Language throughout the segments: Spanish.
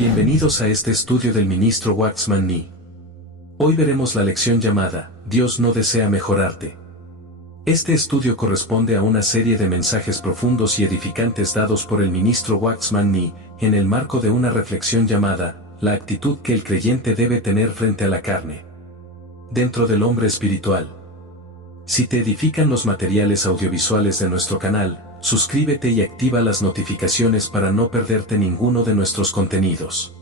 Bienvenidos a este estudio del ministro Waxman Nee. Hoy veremos la lección llamada, Dios no desea mejorarte. Este estudio corresponde a una serie de mensajes profundos y edificantes dados por el ministro Waxman Nee, en el marco de una reflexión llamada, la actitud que el creyente debe tener frente a la carne. Dentro del hombre espiritual. Si te edifican los materiales audiovisuales de nuestro canal, suscríbete y activa las notificaciones para no perderte ninguno de nuestros contenidos.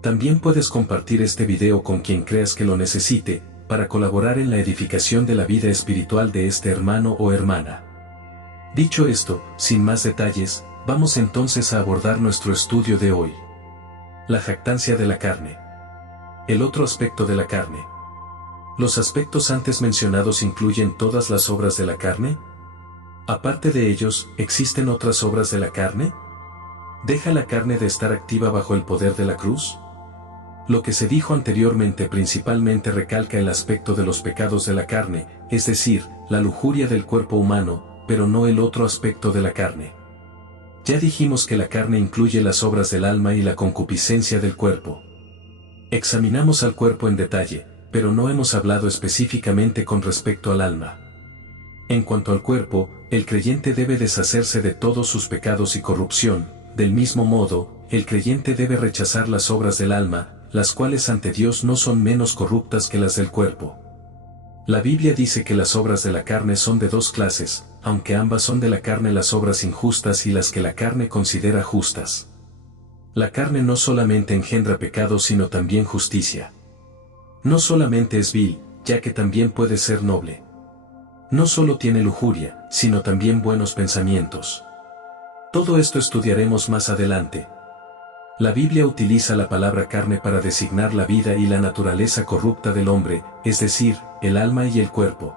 También puedes compartir este video con quien creas que lo necesite, para colaborar en la edificación de la vida espiritual de este hermano o hermana. Dicho esto, sin más detalles, vamos entonces a abordar nuestro estudio de hoy. La jactancia de la carne. El otro aspecto de la carne. ¿Los aspectos antes mencionados incluyen todas las obras de la carne? Aparte de ellos, ¿existen otras obras de la carne? ¿Deja la carne de estar activa bajo el poder de la cruz? Lo que se dijo anteriormente principalmente recalca el aspecto de los pecados de la carne, es decir, la lujuria del cuerpo humano, pero no el otro aspecto de la carne. Ya dijimos que la carne incluye las obras del alma y la concupiscencia del cuerpo. Examinamos al cuerpo en detalle, pero no hemos hablado específicamente con respecto al alma. En cuanto al cuerpo, el creyente debe deshacerse de todos sus pecados y corrupción. Del mismo modo, el creyente debe rechazar las obras del alma, las cuales ante Dios no son menos corruptas que las del cuerpo. La Biblia dice que las obras de la carne son de dos clases, aunque ambas son de la carne las obras injustas y las que la carne considera justas. La carne no solamente engendra pecado sino también justicia. No solamente es vil, ya que también puede ser noble. No solo tiene lujuria, sino también buenos pensamientos. Todo esto estudiaremos más adelante. La Biblia utiliza la palabra carne para designar la vida y la naturaleza corrupta del hombre, es decir, el alma y el cuerpo.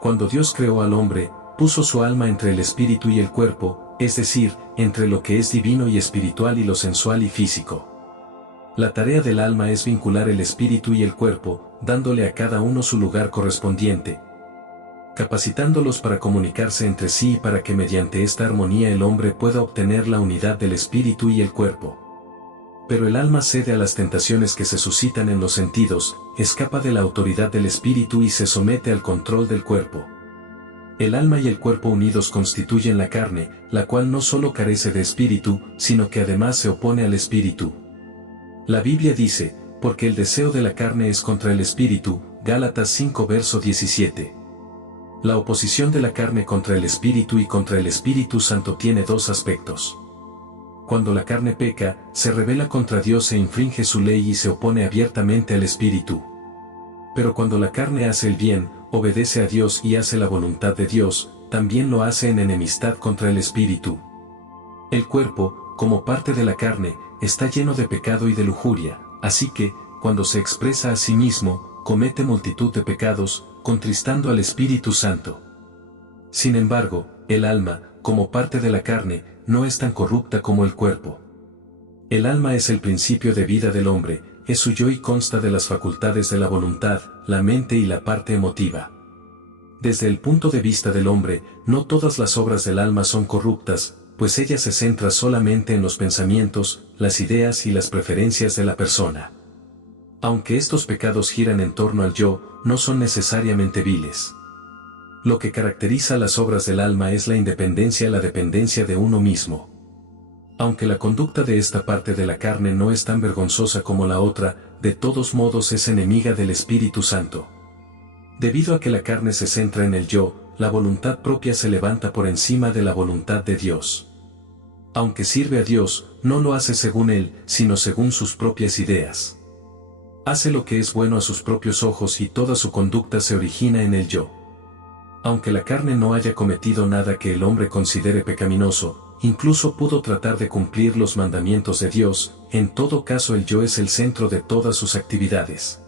Cuando Dios creó al hombre, puso su alma entre el espíritu y el cuerpo, es decir, entre lo que es divino y espiritual y lo sensual y físico. La tarea del alma es vincular el espíritu y el cuerpo, dándole a cada uno su lugar correspondiente, capacitándolos para comunicarse entre sí y para que mediante esta armonía el hombre pueda obtener la unidad del espíritu y el cuerpo. Pero el alma cede a las tentaciones que se suscitan en los sentidos, escapa de la autoridad del espíritu y se somete al control del cuerpo. El alma y el cuerpo unidos constituyen la carne, la cual no solo carece de espíritu, sino que además se opone al espíritu. La Biblia dice, porque el deseo de la carne es contra el espíritu, Gálatas 5 verso 17. La oposición de la carne contra el Espíritu y contra el Espíritu Santo tiene dos aspectos. Cuando la carne peca, se rebela contra Dios e infringe su ley y se opone abiertamente al Espíritu. Pero cuando la carne hace el bien, obedece a Dios y hace la voluntad de Dios, también lo hace en enemistad contra el Espíritu. El cuerpo, como parte de la carne, está lleno de pecado y de lujuria, así que, cuando se expresa a sí mismo, comete multitud de pecados, contristando al Espíritu Santo. Sin embargo, el alma, como parte de la carne, no es tan corrupta como el cuerpo. El alma es el principio de vida del hombre, es su yo y consta de las facultades de la voluntad, la mente y la parte emotiva. Desde el punto de vista del hombre, no todas las obras del alma son corruptas, pues ella se centra solamente en los pensamientos, las ideas y las preferencias de la persona. Aunque estos pecados giran en torno al yo, no son necesariamente viles. Lo que caracteriza las obras del alma es la independencia, la dependencia de uno mismo. Aunque la conducta de esta parte de la carne no es tan vergonzosa como la otra, de todos modos es enemiga del Espíritu Santo. Debido a que la carne se centra en el yo, la voluntad propia se levanta por encima de la voluntad de Dios. Aunque sirve a Dios, no lo hace según Él, sino según sus propias ideas. Hace lo que es bueno a sus propios ojos y toda su conducta se origina en el yo. Aunque la carne no haya cometido nada que el hombre considere pecaminoso, incluso pudo tratar de cumplir los mandamientos de Dios, en todo caso el yo es el centro de todas sus actividades.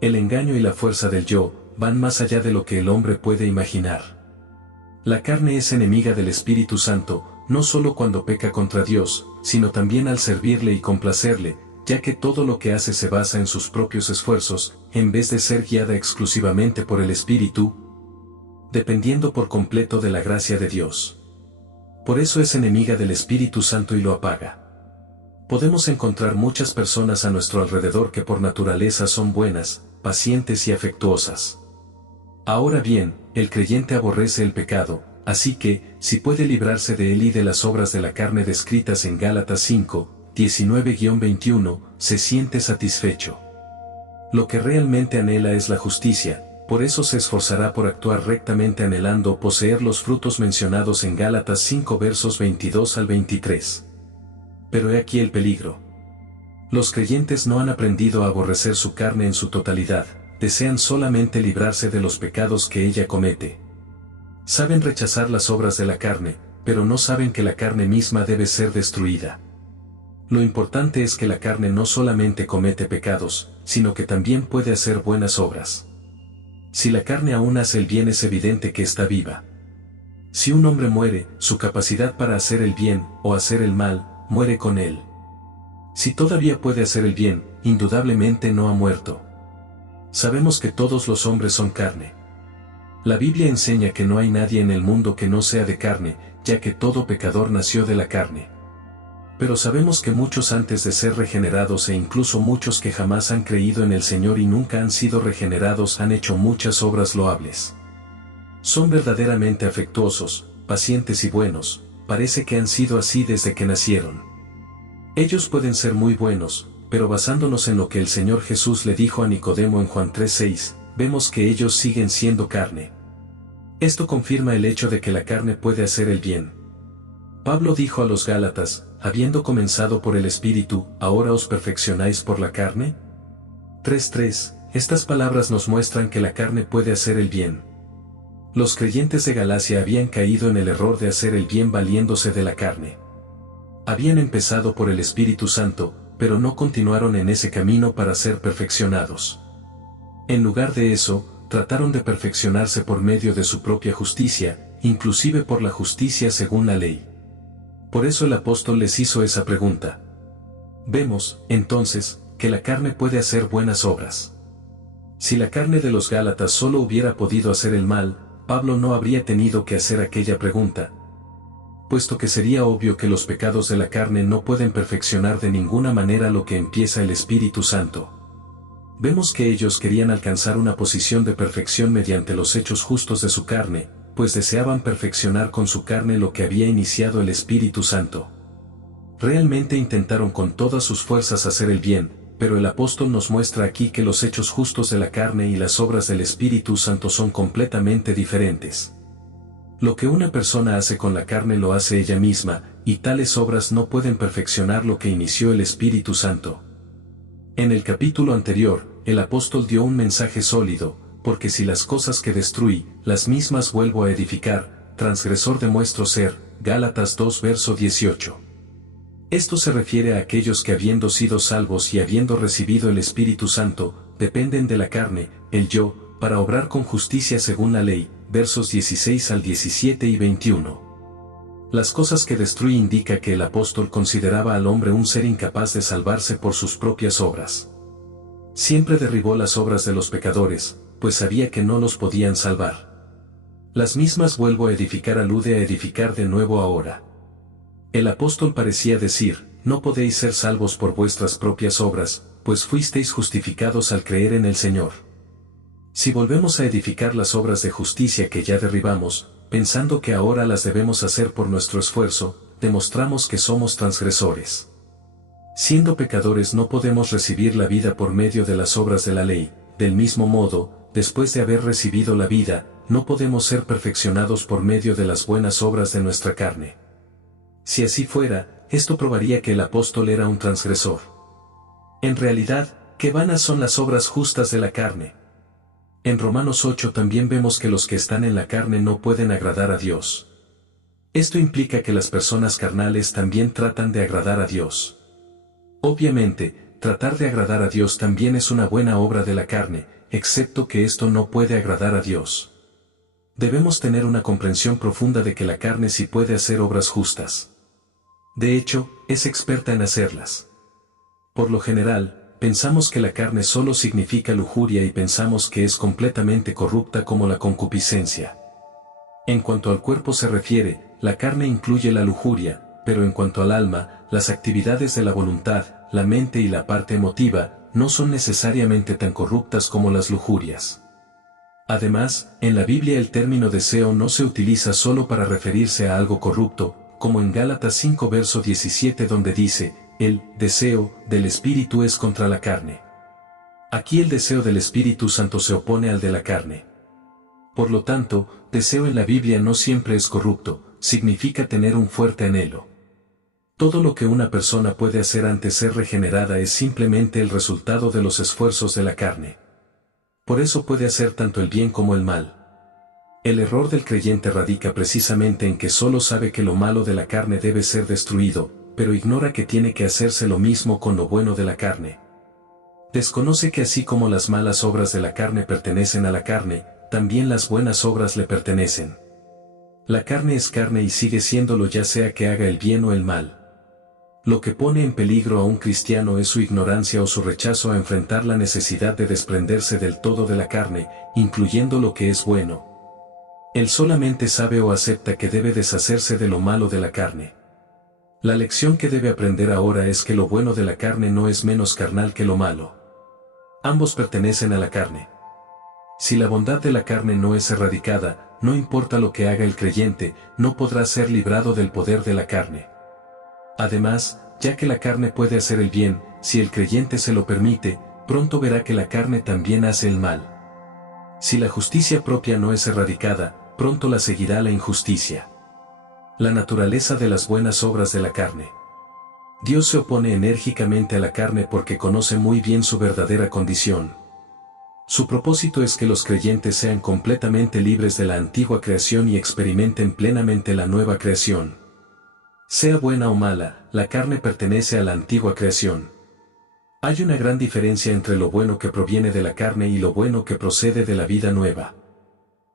El engaño y la fuerza del yo van más allá de lo que el hombre puede imaginar. La carne es enemiga del Espíritu Santo, no solo cuando peca contra Dios, sino también al servirle y complacerle, ya que todo lo que hace se basa en sus propios esfuerzos, en vez de ser guiada exclusivamente por el Espíritu, dependiendo por completo de la gracia de Dios. Por eso es enemiga del Espíritu Santo y lo apaga. Podemos encontrar muchas personas a nuestro alrededor que por naturaleza son buenas, pacientes y afectuosas. Ahora bien, el creyente aborrece el pecado, así que, si puede librarse de él y de las obras de la carne descritas en Gálatas 5, 19-21, se siente satisfecho. Lo que realmente anhela es la justicia, por eso se esforzará por actuar rectamente anhelando poseer los frutos mencionados en Gálatas 5 versos 22 al 23. Pero he aquí el peligro. Los creyentes no han aprendido a aborrecer su carne en su totalidad, desean solamente librarse de los pecados que ella comete. Saben rechazar las obras de la carne, pero no saben que la carne misma debe ser destruida. Lo importante es que la carne no solamente comete pecados, sino que también puede hacer buenas obras. Si la carne aún hace el bien es evidente que está viva. Si un hombre muere, su capacidad para hacer el bien, o hacer el mal, muere con él. Si todavía puede hacer el bien, indudablemente no ha muerto. Sabemos que todos los hombres son carne. La Biblia enseña que no hay nadie en el mundo que no sea de carne, ya que todo pecador nació de la carne. Pero sabemos que muchos antes de ser regenerados e incluso muchos que jamás han creído en el Señor y nunca han sido regenerados han hecho muchas obras loables. Son verdaderamente afectuosos, pacientes y buenos, parece que han sido así desde que nacieron. Ellos pueden ser muy buenos, pero basándonos en lo que el Señor Jesús le dijo a Nicodemo en Juan 3:6, vemos que ellos siguen siendo carne. Esto confirma el hecho de que la carne puede hacer el bien. Pablo dijo a los Gálatas, habiendo comenzado por el Espíritu, ¿ahora os perfeccionáis por la carne? 3:3, estas palabras nos muestran que la carne puede hacer el bien. Los creyentes de Galacia habían caído en el error de hacer el bien valiéndose de la carne. Habían empezado por el Espíritu Santo, pero no continuaron en ese camino para ser perfeccionados. En lugar de eso, trataron de perfeccionarse por medio de su propia justicia, inclusive por la justicia según la ley. Por eso el apóstol les hizo esa pregunta. Vemos, entonces, que la carne puede hacer buenas obras. Si la carne de los Gálatas solo hubiera podido hacer el mal, Pablo no habría tenido que hacer aquella pregunta, puesto que sería obvio que los pecados de la carne no pueden perfeccionar de ninguna manera lo que empieza el Espíritu Santo. Vemos que ellos querían alcanzar una posición de perfección mediante los hechos justos de su carne, pues deseaban perfeccionar con su carne lo que había iniciado el Espíritu Santo. Realmente intentaron con todas sus fuerzas hacer el bien, pero el apóstol nos muestra aquí que los hechos justos de la carne y las obras del Espíritu Santo son completamente diferentes. Lo que una persona hace con la carne lo hace ella misma, y tales obras no pueden perfeccionar lo que inició el Espíritu Santo. En el capítulo anterior, el apóstol dio un mensaje sólido, porque si las cosas que destruí, las mismas vuelvo a edificar, transgresor demuestro ser, Gálatas 2 verso 18. Esto se refiere a aquellos que habiendo sido salvos y habiendo recibido el Espíritu Santo, dependen de la carne, el yo, para obrar con justicia según la ley, versos 16 al 17 y 21. Las cosas que destruye indica que el apóstol consideraba al hombre un ser incapaz de salvarse por sus propias obras. Siempre derribó las obras de los pecadores, pues sabía que no los podían salvar. Las mismas vuelvo a edificar alude a edificar de nuevo ahora. El apóstol parecía decir, no podéis ser salvos por vuestras propias obras, pues fuisteis justificados al creer en el Señor. Si volvemos a edificar las obras de justicia que ya derribamos, pensando que ahora las debemos hacer por nuestro esfuerzo, demostramos que somos transgresores. Siendo pecadores no podemos recibir la vida por medio de las obras de la ley, del mismo modo, después de haber recibido la vida, no podemos ser perfeccionados por medio de las buenas obras de nuestra carne. Si así fuera, esto probaría que el apóstol era un transgresor. En realidad, qué vanas son las obras justas de la carne. En Romanos 8 también vemos que los que están en la carne no pueden agradar a Dios. Esto implica que las personas carnales también tratan de agradar a Dios. Obviamente, tratar de agradar a Dios también es una buena obra de la carne, excepto que esto no puede agradar a Dios. Debemos tener una comprensión profunda de que la carne sí puede hacer obras justas. De hecho, es experta en hacerlas. Por lo general, pensamos que la carne solo significa lujuria y pensamos que es completamente corrupta como la concupiscencia. En cuanto al cuerpo se refiere, la carne incluye la lujuria, pero en cuanto al alma, las actividades de la voluntad, la mente y la parte emotiva, no son necesariamente tan corruptas como las lujurias. Además, en la Biblia el término deseo no se utiliza solo para referirse a algo corrupto, como en Gálatas 5 verso 17 donde dice, el deseo del Espíritu es contra la carne. Aquí el deseo del Espíritu Santo se opone al de la carne. Por lo tanto, deseo en la Biblia no siempre es corrupto, significa tener un fuerte anhelo. Todo lo que una persona puede hacer antes de ser regenerada es simplemente el resultado de los esfuerzos de la carne. Por eso puede hacer tanto el bien como el mal. El error del creyente radica precisamente en que solo sabe que lo malo de la carne debe ser destruido, pero ignora que tiene que hacerse lo mismo con lo bueno de la carne. Desconoce que así como las malas obras de la carne pertenecen a la carne, también las buenas obras le pertenecen. La carne es carne y sigue siéndolo ya sea que haga el bien o el mal. Lo que pone en peligro a un cristiano es su ignorancia o su rechazo a enfrentar la necesidad de desprenderse del todo de la carne, incluyendo lo que es bueno. Él solamente sabe o acepta que debe deshacerse de lo malo de la carne. La lección que debe aprender ahora es que lo bueno de la carne no es menos carnal que lo malo. Ambos pertenecen a la carne. Si la bondad de la carne no es erradicada, no importa lo que haga el creyente, no podrá ser librado del poder de la carne. Además, ya que la carne puede hacer el bien, si el creyente se lo permite, pronto verá que la carne también hace el mal. Si la justicia propia no es erradicada, pronto la seguirá la injusticia. La naturaleza de las buenas obras de la carne. Dios se opone enérgicamente a la carne porque conoce muy bien su verdadera condición. Su propósito es que los creyentes sean completamente libres de la antigua creación y experimenten plenamente la nueva creación. Sea buena o mala, la carne pertenece a la antigua creación. Hay una gran diferencia entre lo bueno que proviene de la carne y lo bueno que procede de la vida nueva.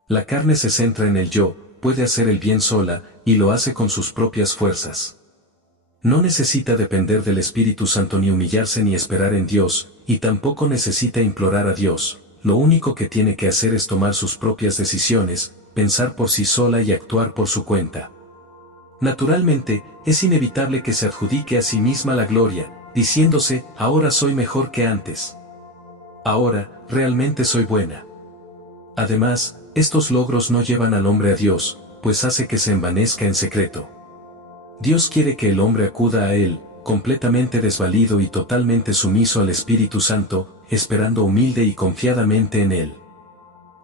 La carne se centra en el yo, puede hacer el bien sola, y lo hace con sus propias fuerzas. No necesita depender del Espíritu Santo ni humillarse ni esperar en Dios, y tampoco necesita implorar a Dios. Lo único que tiene que hacer es tomar sus propias decisiones, pensar por sí sola y actuar por su cuenta. Naturalmente, es inevitable que se adjudique a sí misma la gloria, diciéndose, ahora soy mejor que antes. Ahora, realmente soy buena. Además, estos logros no llevan al hombre a Dios, pues hace que se envanezca en secreto. Dios quiere que el hombre acuda a Él, completamente desvalido y totalmente sumiso al Espíritu Santo, esperando humilde y confiadamente en Él.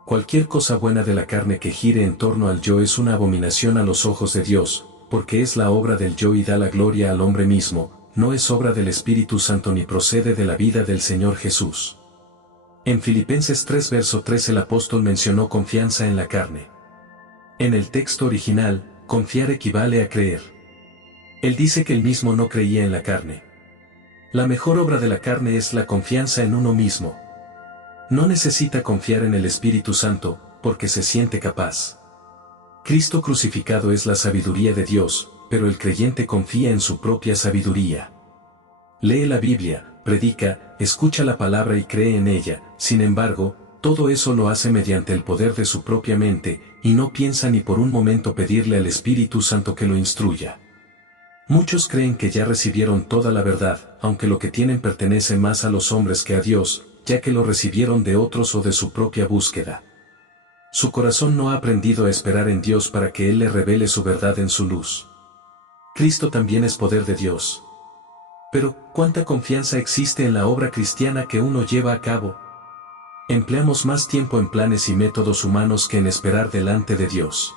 Cualquier cosa buena de la carne que gire en torno al yo es una abominación a los ojos de Dios, porque es la obra del yo y da la gloria al hombre mismo, no es obra del Espíritu Santo ni procede de la vida del Señor Jesús. En Filipenses 3 verso 3 el apóstol mencionó confianza en la carne. En el texto original, confiar equivale a creer. Él dice que él mismo no creía en la carne. La mejor obra de la carne es la confianza en uno mismo. No necesita confiar en el Espíritu Santo, porque se siente capaz. Cristo crucificado es la sabiduría de Dios, pero el creyente confía en su propia sabiduría. Lee la Biblia, predica, escucha la palabra y cree en ella, sin embargo, todo eso lo hace mediante el poder de su propia mente, y no piensa ni por un momento pedirle al Espíritu Santo que lo instruya. Muchos creen que ya recibieron toda la verdad, aunque lo que tienen pertenece más a los hombres que a Dios, ya que lo recibieron de otros o de su propia búsqueda. Su corazón no ha aprendido a esperar en Dios para que Él le revele su verdad en su luz. Cristo también es poder de Dios. Pero, ¿cuánta confianza existe en la obra cristiana que uno lleva a cabo? Empleamos más tiempo en planes y métodos humanos que en esperar delante de Dios.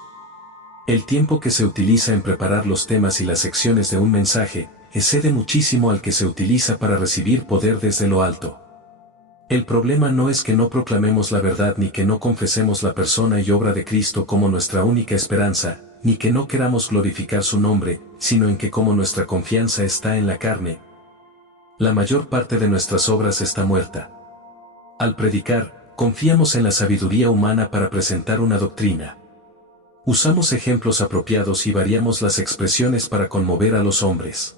El tiempo que se utiliza en preparar los temas y las secciones de un mensaje, excede muchísimo al que se utiliza para recibir poder desde lo alto. El problema no es que no proclamemos la verdad ni que no confesemos la persona y obra de Cristo como nuestra única esperanza, ni que no queramos glorificar su nombre, sino en que como nuestra confianza está en la carne, la mayor parte de nuestras obras está muerta. Al predicar, confiamos en la sabiduría humana para presentar una doctrina. Usamos ejemplos apropiados y variamos las expresiones para conmover a los hombres.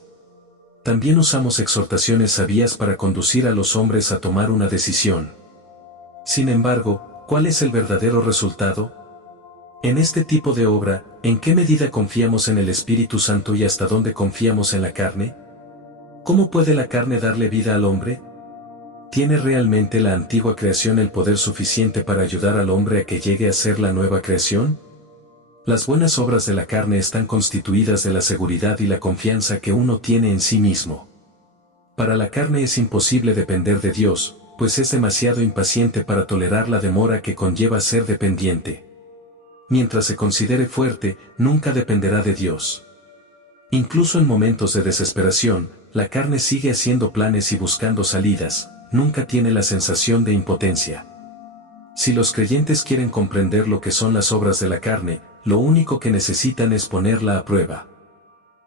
También usamos exhortaciones sabias para conducir a los hombres a tomar una decisión. Sin embargo, ¿cuál es el verdadero resultado? En este tipo de obra, ¿en qué medida confiamos en el Espíritu Santo y hasta dónde confiamos en la carne? ¿Cómo puede la carne darle vida al hombre? ¿Tiene realmente la antigua creación el poder suficiente para ayudar al hombre a que llegue a ser la nueva creación? Las buenas obras de la carne están constituidas de la seguridad y la confianza que uno tiene en sí mismo. Para la carne es imposible depender de Dios, pues es demasiado impaciente para tolerar la demora que conlleva ser dependiente. Mientras se considere fuerte, nunca dependerá de Dios. Incluso en momentos de desesperación, la carne sigue haciendo planes y buscando salidas, nunca tiene la sensación de impotencia. Si los creyentes quieren comprender lo que son las obras de la carne, lo único que necesitan es ponerla a prueba.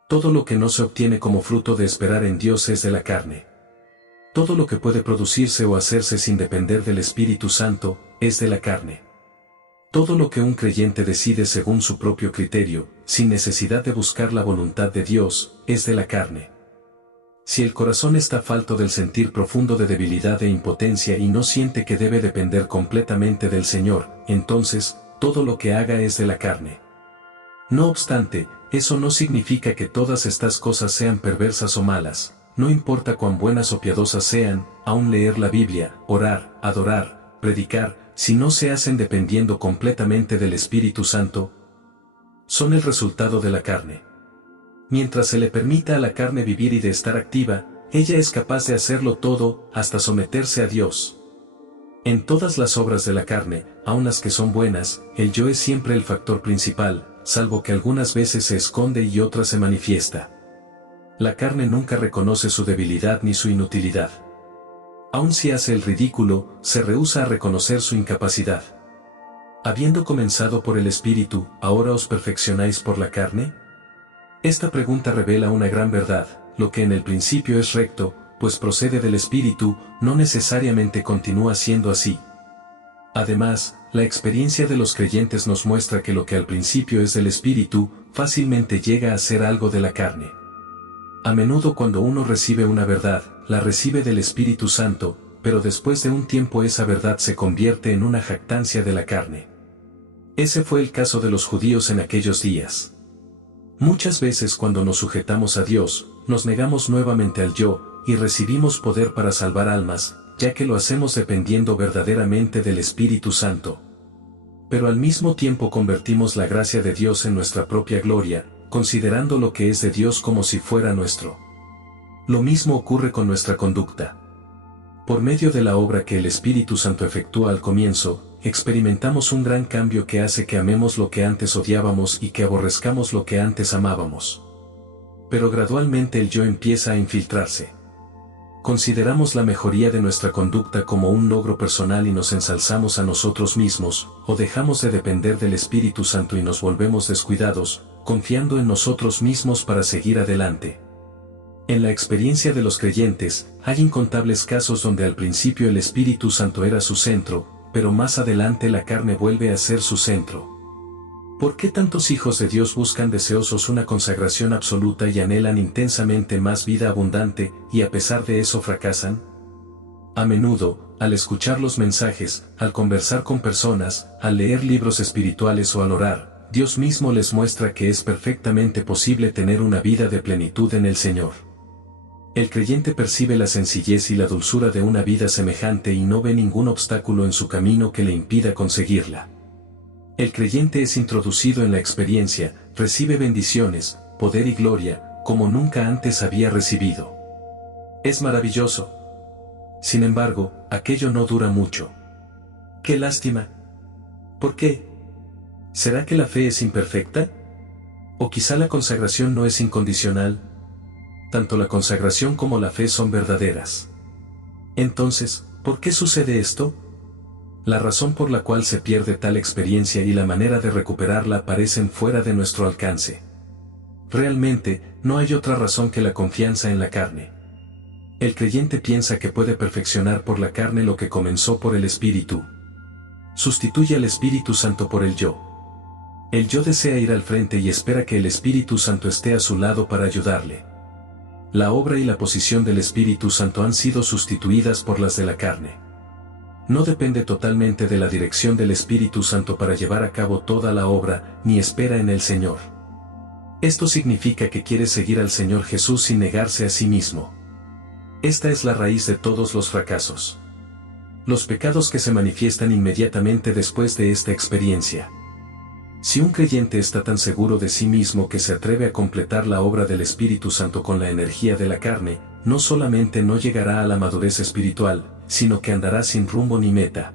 Todo lo que no se obtiene como fruto de esperar en Dios es de la carne. Todo lo que puede producirse o hacerse sin depender del Espíritu Santo, es de la carne. Todo lo que un creyente decide según su propio criterio, sin necesidad de buscar la voluntad de Dios, es de la carne. Si el corazón está falto del sentir profundo de debilidad e impotencia y no siente que debe depender completamente del Señor, entonces, todo lo que haga es de la carne. No obstante, eso no significa que todas estas cosas sean perversas o malas, no importa cuán buenas o piadosas sean, aun leer la Biblia, orar, adorar, predicar, si no se hacen dependiendo completamente del Espíritu Santo, son el resultado de la carne. Mientras se le permita a la carne vivir y de estar activa, ella es capaz de hacerlo todo, hasta someterse a Dios. En todas las obras de la carne, aun las que son buenas, el yo es siempre el factor principal, salvo que algunas veces se esconde y otras se manifiesta. La carne nunca reconoce su debilidad ni su inutilidad. Aun si hace el ridículo, se rehúsa a reconocer su incapacidad. Habiendo comenzado por el Espíritu, ¿ahora os perfeccionáis por la carne? Esta pregunta revela una gran verdad: lo que en el principio es recto, pues procede del Espíritu, no necesariamente continúa siendo así. Además, la experiencia de los creyentes nos muestra que lo que al principio es del Espíritu, fácilmente llega a ser algo de la carne. A menudo cuando uno recibe una verdad, la recibe del Espíritu Santo, pero después de un tiempo esa verdad se convierte en una jactancia de la carne. Ese fue el caso de los judíos en aquellos días. Muchas veces cuando nos sujetamos a Dios, nos negamos nuevamente al yo, y recibimos poder para salvar almas, ya que lo hacemos dependiendo verdaderamente del Espíritu Santo. Pero al mismo tiempo convertimos la gracia de Dios en nuestra propia gloria, considerando lo que es de Dios como si fuera nuestro. Lo mismo ocurre con nuestra conducta. Por medio de la obra que el Espíritu Santo efectúa al comienzo, experimentamos un gran cambio que hace que amemos lo que antes odiábamos y que aborrezcamos lo que antes amábamos. Pero gradualmente el yo empieza a infiltrarse. Consideramos la mejoría de nuestra conducta como un logro personal y nos ensalzamos a nosotros mismos, o dejamos de depender del Espíritu Santo y nos volvemos descuidados, confiando en nosotros mismos para seguir adelante. En la experiencia de los creyentes, hay incontables casos donde al principio el Espíritu Santo era su centro, pero más adelante la carne vuelve a ser su centro. ¿Por qué tantos hijos de Dios buscan deseosos una consagración absoluta y anhelan intensamente más vida abundante, y a pesar de eso fracasan? A menudo, al escuchar los mensajes, al conversar con personas, al leer libros espirituales o al orar, Dios mismo les muestra que es perfectamente posible tener una vida de plenitud en el Señor. El creyente percibe la sencillez y la dulzura de una vida semejante y no ve ningún obstáculo en su camino que le impida conseguirla. El creyente es introducido en la experiencia, recibe bendiciones, poder y gloria, como nunca antes había recibido. Es maravilloso. Sin embargo, aquello no dura mucho. ¡Qué lástima! ¿Por qué? ¿Será que la fe es imperfecta? ¿O quizá la consagración no es incondicional? Tanto la consagración como la fe son verdaderas. Entonces, ¿por qué sucede esto? La razón por la cual se pierde tal experiencia y la manera de recuperarla parecen fuera de nuestro alcance. Realmente, no hay otra razón que la confianza en la carne. El creyente piensa que puede perfeccionar por la carne lo que comenzó por el Espíritu. Sustituye al Espíritu Santo por el yo. El yo desea ir al frente y espera que el Espíritu Santo esté a su lado para ayudarle. La obra y la posición del Espíritu Santo han sido sustituidas por las de la carne. no depende totalmente de la dirección del Espíritu Santo para llevar a cabo toda la obra, ni espera en el Señor. Esto significa que quiere seguir al Señor Jesús sin negarse a sí mismo. Esta es la raíz de todos los fracasos. Los pecados que se manifiestan inmediatamente después de esta experiencia. Si un creyente está tan seguro de sí mismo que se atreve a completar la obra del Espíritu Santo con la energía de la carne, no solamente no llegará a la madurez espiritual, sino que andará sin rumbo ni meta.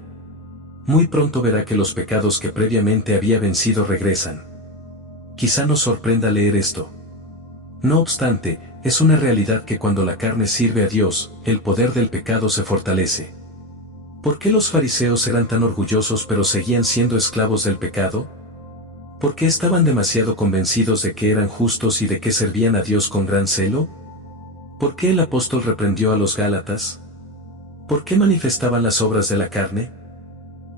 Muy pronto verá que los pecados que previamente había vencido regresan. Quizá nos sorprenda leer esto. No obstante, es una realidad que cuando la carne sirve a Dios, el poder del pecado se fortalece. ¿Por qué los fariseos eran tan orgullosos pero seguían siendo esclavos del pecado? ¿Por qué estaban demasiado convencidos de que eran justos y de que servían a Dios con gran celo? ¿Por qué el apóstol reprendió a los Gálatas? ¿Por qué manifestaban las obras de la carne?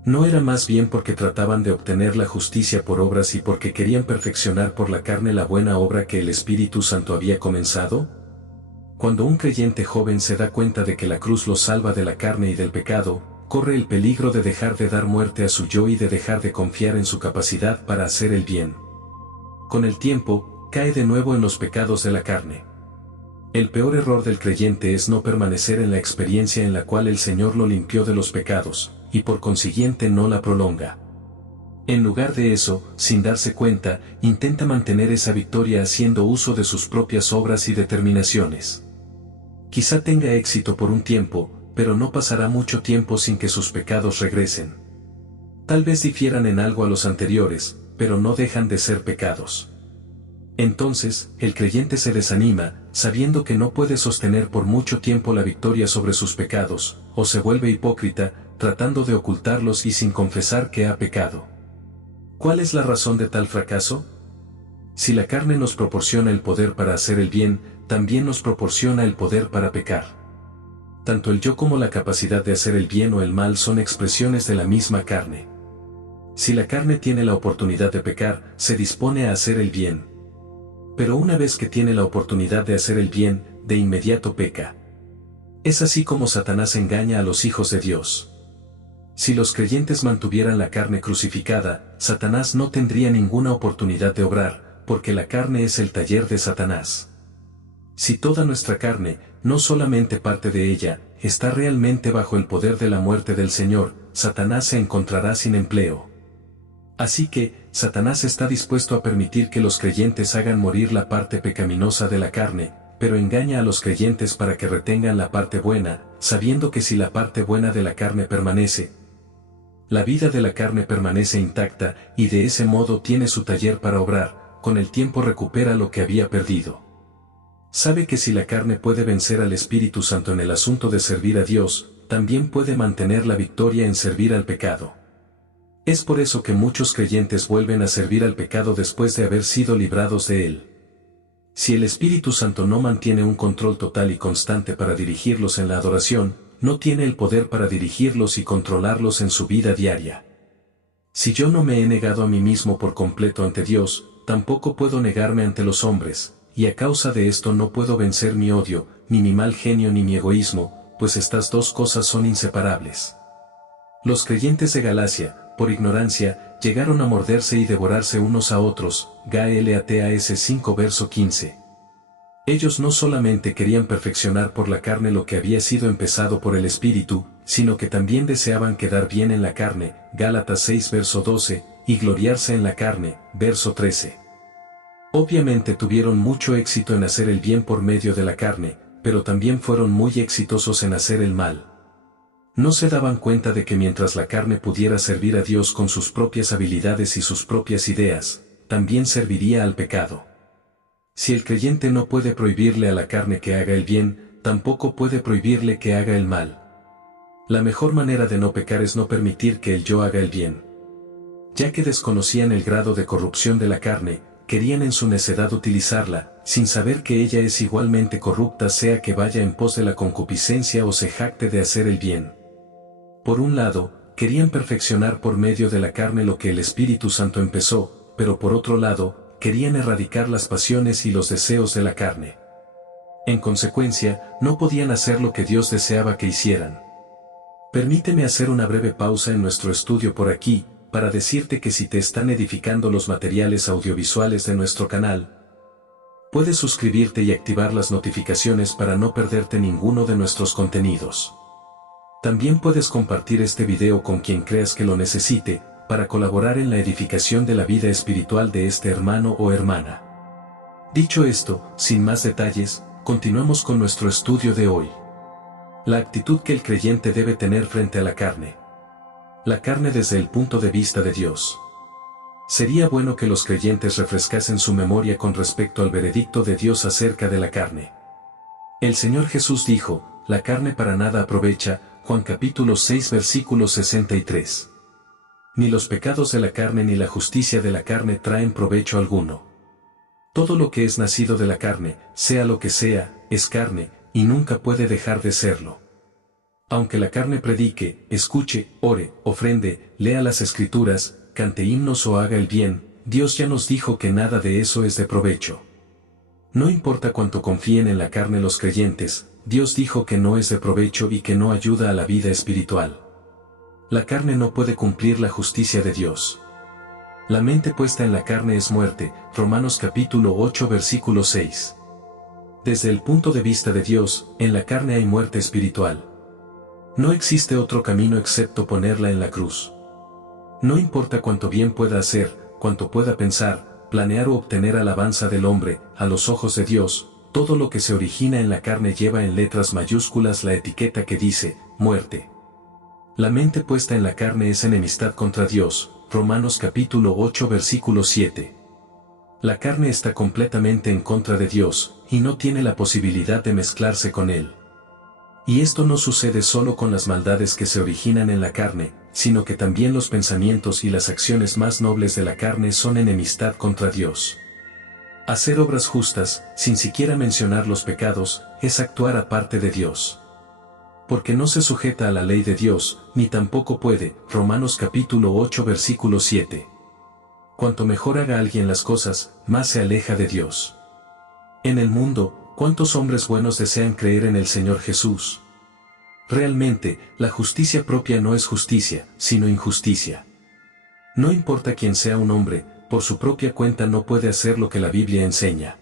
¿No era más bien porque trataban de obtener la justicia por obras y porque querían perfeccionar por la carne la buena obra que el Espíritu Santo había comenzado? Cuando un creyente joven se da cuenta de que la cruz lo salva de la carne y del pecado, corre el peligro de dejar de dar muerte a su yo y de dejar de confiar en su capacidad para hacer el bien. Con el tiempo, cae de nuevo en los pecados de la carne. El peor error del creyente es no permanecer en la experiencia en la cual el Señor lo limpió de los pecados, y por consiguiente no la prolonga. En lugar de eso, sin darse cuenta, intenta mantener esa victoria haciendo uso de sus propias obras y determinaciones. Quizá tenga éxito por un tiempo, pero no pasará mucho tiempo sin que sus pecados regresen. Tal vez difieran en algo a los anteriores, pero no dejan de ser pecados. Entonces, el creyente se desanima, sabiendo que no puede sostener por mucho tiempo la victoria sobre sus pecados, o se vuelve hipócrita, tratando de ocultarlos y sin confesar que ha pecado. ¿Cuál es la razón de tal fracaso? Si la carne nos proporciona el poder para hacer el bien, también nos proporciona el poder para pecar. Tanto el yo como la capacidad de hacer el bien o el mal son expresiones de la misma carne. Si la carne tiene la oportunidad de pecar, se dispone a hacer el bien. Pero una vez que tiene la oportunidad de hacer el bien, de inmediato peca. Es así como Satanás engaña a los hijos de Dios. Si los creyentes mantuvieran la carne crucificada, Satanás no tendría ninguna oportunidad de obrar, porque la carne es el taller de Satanás. Si toda nuestra carne, no solamente parte de ella, está realmente bajo el poder de la muerte del Señor, Satanás se encontrará sin empleo. Así que, Satanás está dispuesto a permitir que los creyentes hagan morir la parte pecaminosa de la carne, pero engaña a los creyentes para que retengan la parte buena, sabiendo que si la parte buena de la carne permanece, la vida de la carne permanece intacta, y de ese modo tiene su taller para obrar, con el tiempo recupera lo que había perdido. Sabe que si la carne puede vencer al Espíritu Santo en el asunto de servir a Dios, también puede mantener la victoria en servir al pecado. Es por eso que muchos creyentes vuelven a servir al pecado después de haber sido librados de él. Si el Espíritu Santo no mantiene un control total y constante para dirigirlos en la adoración, no tiene el poder para dirigirlos y controlarlos en su vida diaria. Si yo no me he negado a mí mismo por completo ante Dios, tampoco puedo negarme ante los hombres, y a causa de esto no puedo vencer mi odio, ni mi mal genio ni mi egoísmo, pues estas dos cosas son inseparables. Los creyentes de Galacia, por ignorancia, llegaron a morderse y devorarse unos a otros, Gálatas 5 verso 15. Ellos no solamente querían perfeccionar por la carne lo que había sido empezado por el Espíritu, sino que también deseaban quedar bien en la carne, Gálatas 6 verso 12, y gloriarse en la carne, verso 13. Obviamente tuvieron mucho éxito en hacer el bien por medio de la carne, pero también fueron muy exitosos en hacer el mal. No se daban cuenta de que mientras la carne pudiera servir a Dios con sus propias habilidades y sus propias ideas, también serviría al pecado. Si el creyente no puede prohibirle a la carne que haga el bien, tampoco puede prohibirle que haga el mal. La mejor manera de no pecar es no permitir que el yo haga el bien. Ya que desconocían el grado de corrupción de la carne, querían en su necedad utilizarla, sin saber que ella es igualmente corrupta, sea que vaya en pos de la concupiscencia o se jacte de hacer el bien. Por un lado, querían perfeccionar por medio de la carne lo que el Espíritu Santo empezó, pero por otro lado, querían erradicar las pasiones y los deseos de la carne. En consecuencia, no podían hacer lo que Dios deseaba que hicieran. Permíteme hacer una breve pausa en nuestro estudio por aquí, para decirte que si te están edificando los materiales audiovisuales de nuestro canal, puedes suscribirte y activar las notificaciones para no perderte ninguno de nuestros contenidos. También puedes compartir este video con quien creas que lo necesite, para colaborar en la edificación de la vida espiritual de este hermano o hermana. Dicho esto, sin más detalles, continuemos con nuestro estudio de hoy. La actitud que el creyente debe tener frente a la carne. La carne desde el punto de vista de Dios. Sería bueno que los creyentes refrescasen su memoria con respecto al veredicto de Dios acerca de la carne. El Señor Jesús dijo, la carne para nada aprovecha, Juan capítulo 6 versículo 63. Ni los pecados de la carne ni la justicia de la carne traen provecho alguno. Todo lo que es nacido de la carne, sea lo que sea, es carne, y nunca puede dejar de serlo. Aunque la carne predique, escuche, ore, ofrende, lea las escrituras, cante himnos o haga el bien, Dios ya nos dijo que nada de eso es de provecho. No importa cuánto confíen en la carne los creyentes, Dios dijo que no es de provecho y que no ayuda a la vida espiritual. La carne no puede cumplir la justicia de Dios. La mente puesta en la carne es muerte, Romanos capítulo 8 versículo 6. Desde el punto de vista de Dios, en la carne hay muerte espiritual. No existe otro camino excepto ponerla en la cruz. No importa cuánto bien pueda hacer, cuánto pueda pensar, planear o obtener alabanza del hombre, a los ojos de Dios, todo lo que se origina en la carne lleva en letras mayúsculas la etiqueta que dice, muerte. La mente puesta en la carne es enemistad contra Dios, Romanos capítulo 8 versículo 7. La carne está completamente en contra de Dios, y no tiene la posibilidad de mezclarse con Él. Y esto no sucede solo con las maldades que se originan en la carne, sino que también los pensamientos y las acciones más nobles de la carne son enemistad contra Dios. Hacer obras justas, sin siquiera mencionar los pecados, es actuar aparte de Dios. Porque no se sujeta a la ley de Dios, ni tampoco puede, Romanos capítulo 8 versículo 7. Cuanto mejor haga alguien las cosas, más se aleja de Dios. En el mundo, ¿cuántos hombres buenos desean creer en el Señor Jesús? Realmente, la justicia propia no es justicia, sino injusticia. No importa quién sea un hombre, por su propia cuenta no puede hacer lo que la Biblia enseña.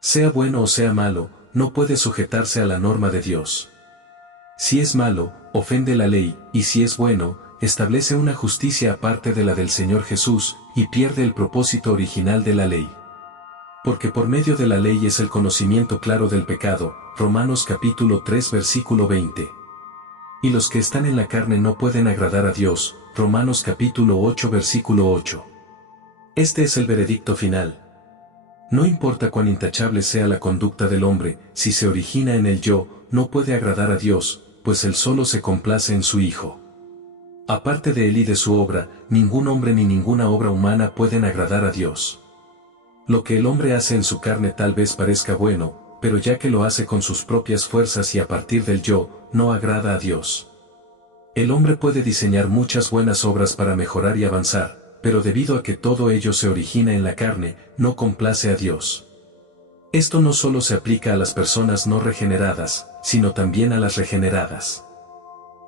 Sea bueno o sea malo, no puede sujetarse a la norma de Dios. Si es malo, ofende la ley, y si es bueno, establece una justicia aparte de la del Señor Jesús, y pierde el propósito original de la ley. Porque por medio de la ley es el conocimiento claro del pecado, Romanos capítulo 3 versículo 20. Y los que están en la carne no pueden agradar a Dios, Romanos capítulo 8 versículo 8. Este es el veredicto final. No importa cuán intachable sea la conducta del hombre, si se origina en el yo, no puede agradar a Dios, pues él solo se complace en su Hijo. Aparte de él y de su obra, ningún hombre ni ninguna obra humana pueden agradar a Dios. Lo que el hombre hace en su carne tal vez parezca bueno, pero ya que lo hace con sus propias fuerzas y a partir del yo, no agrada a Dios. El hombre puede diseñar muchas buenas obras para mejorar y avanzar, pero debido a que todo ello se origina en la carne, no complace a Dios. Esto no solo se aplica a las personas no regeneradas, sino también a las regeneradas.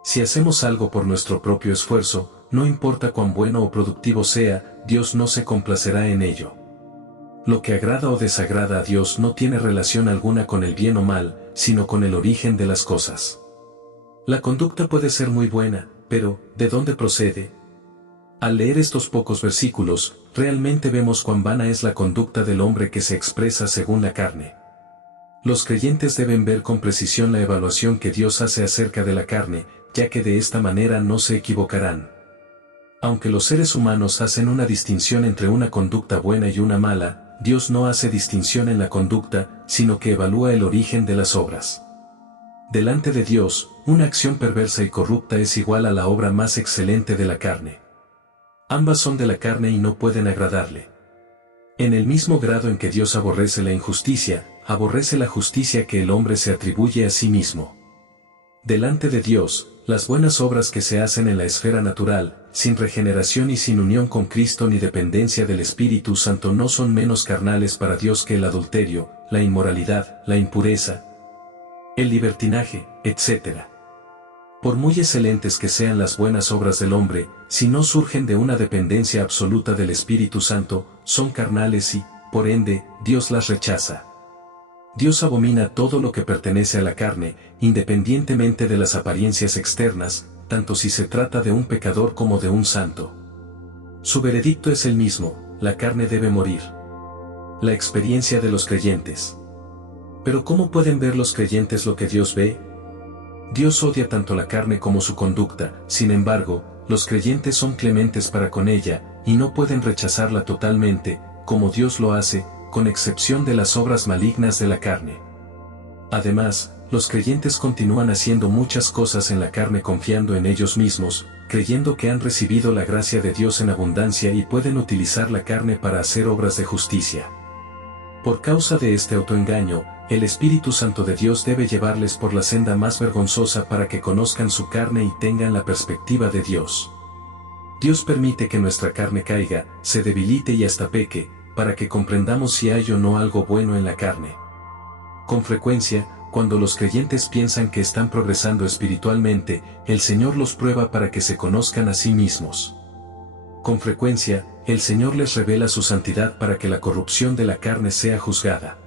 Si hacemos algo por nuestro propio esfuerzo, no importa cuán bueno o productivo sea, Dios no se complacerá en ello. Lo que agrada o desagrada a Dios no tiene relación alguna con el bien o mal, sino con el origen de las cosas. La conducta puede ser muy buena, pero, ¿de dónde procede? Al leer estos pocos versículos, realmente vemos cuán vana es la conducta del hombre que se expresa según la carne. Los creyentes deben ver con precisión la evaluación que Dios hace acerca de la carne, ya que de esta manera no se equivocarán. Aunque los seres humanos hacen una distinción entre una conducta buena y una mala, Dios no hace distinción en la conducta, sino que evalúa el origen de las obras. Delante de Dios, una acción perversa y corrupta es igual a la obra más excelente de la carne. Ambas son de la carne y no pueden agradarle. En el mismo grado en que Dios aborrece la injusticia, aborrece la justicia que el hombre se atribuye a sí mismo. Delante de Dios, las buenas obras que se hacen en la esfera natural, sin regeneración y sin unión con Cristo ni dependencia del Espíritu Santo no son menos carnales para Dios que el adulterio, la inmoralidad, la impureza, el libertinaje, etc. Por muy excelentes que sean las buenas obras del hombre, si no surgen de una dependencia absoluta del Espíritu Santo, son carnales y, por ende, Dios las rechaza. Dios abomina todo lo que pertenece a la carne, independientemente de las apariencias externas, tanto si se trata de un pecador como de un santo. Su veredicto es el mismo: la carne debe morir. La experiencia de los creyentes. Pero ¿cómo pueden ver los creyentes lo que Dios ve? Dios odia tanto la carne como su conducta. Sin embargo, los creyentes son clementes para con ella, y no pueden rechazarla totalmente, como Dios lo hace, con excepción de las obras malignas de la carne. Además, los creyentes continúan haciendo muchas cosas en la carne confiando en ellos mismos, creyendo que han recibido la gracia de Dios en abundancia y pueden utilizar la carne para hacer obras de justicia. Por causa de este autoengaño, el Espíritu Santo de Dios debe llevarles por la senda más vergonzosa para que conozcan su carne y tengan la perspectiva de Dios. Dios permite que nuestra carne caiga, se debilite y hasta peque, para que comprendamos si hay o no algo bueno en la carne. Con frecuencia, cuando los creyentes piensan que están progresando espiritualmente, el Señor los prueba para que se conozcan a sí mismos. Con frecuencia, el Señor les revela su santidad para que la corrupción de la carne sea juzgada.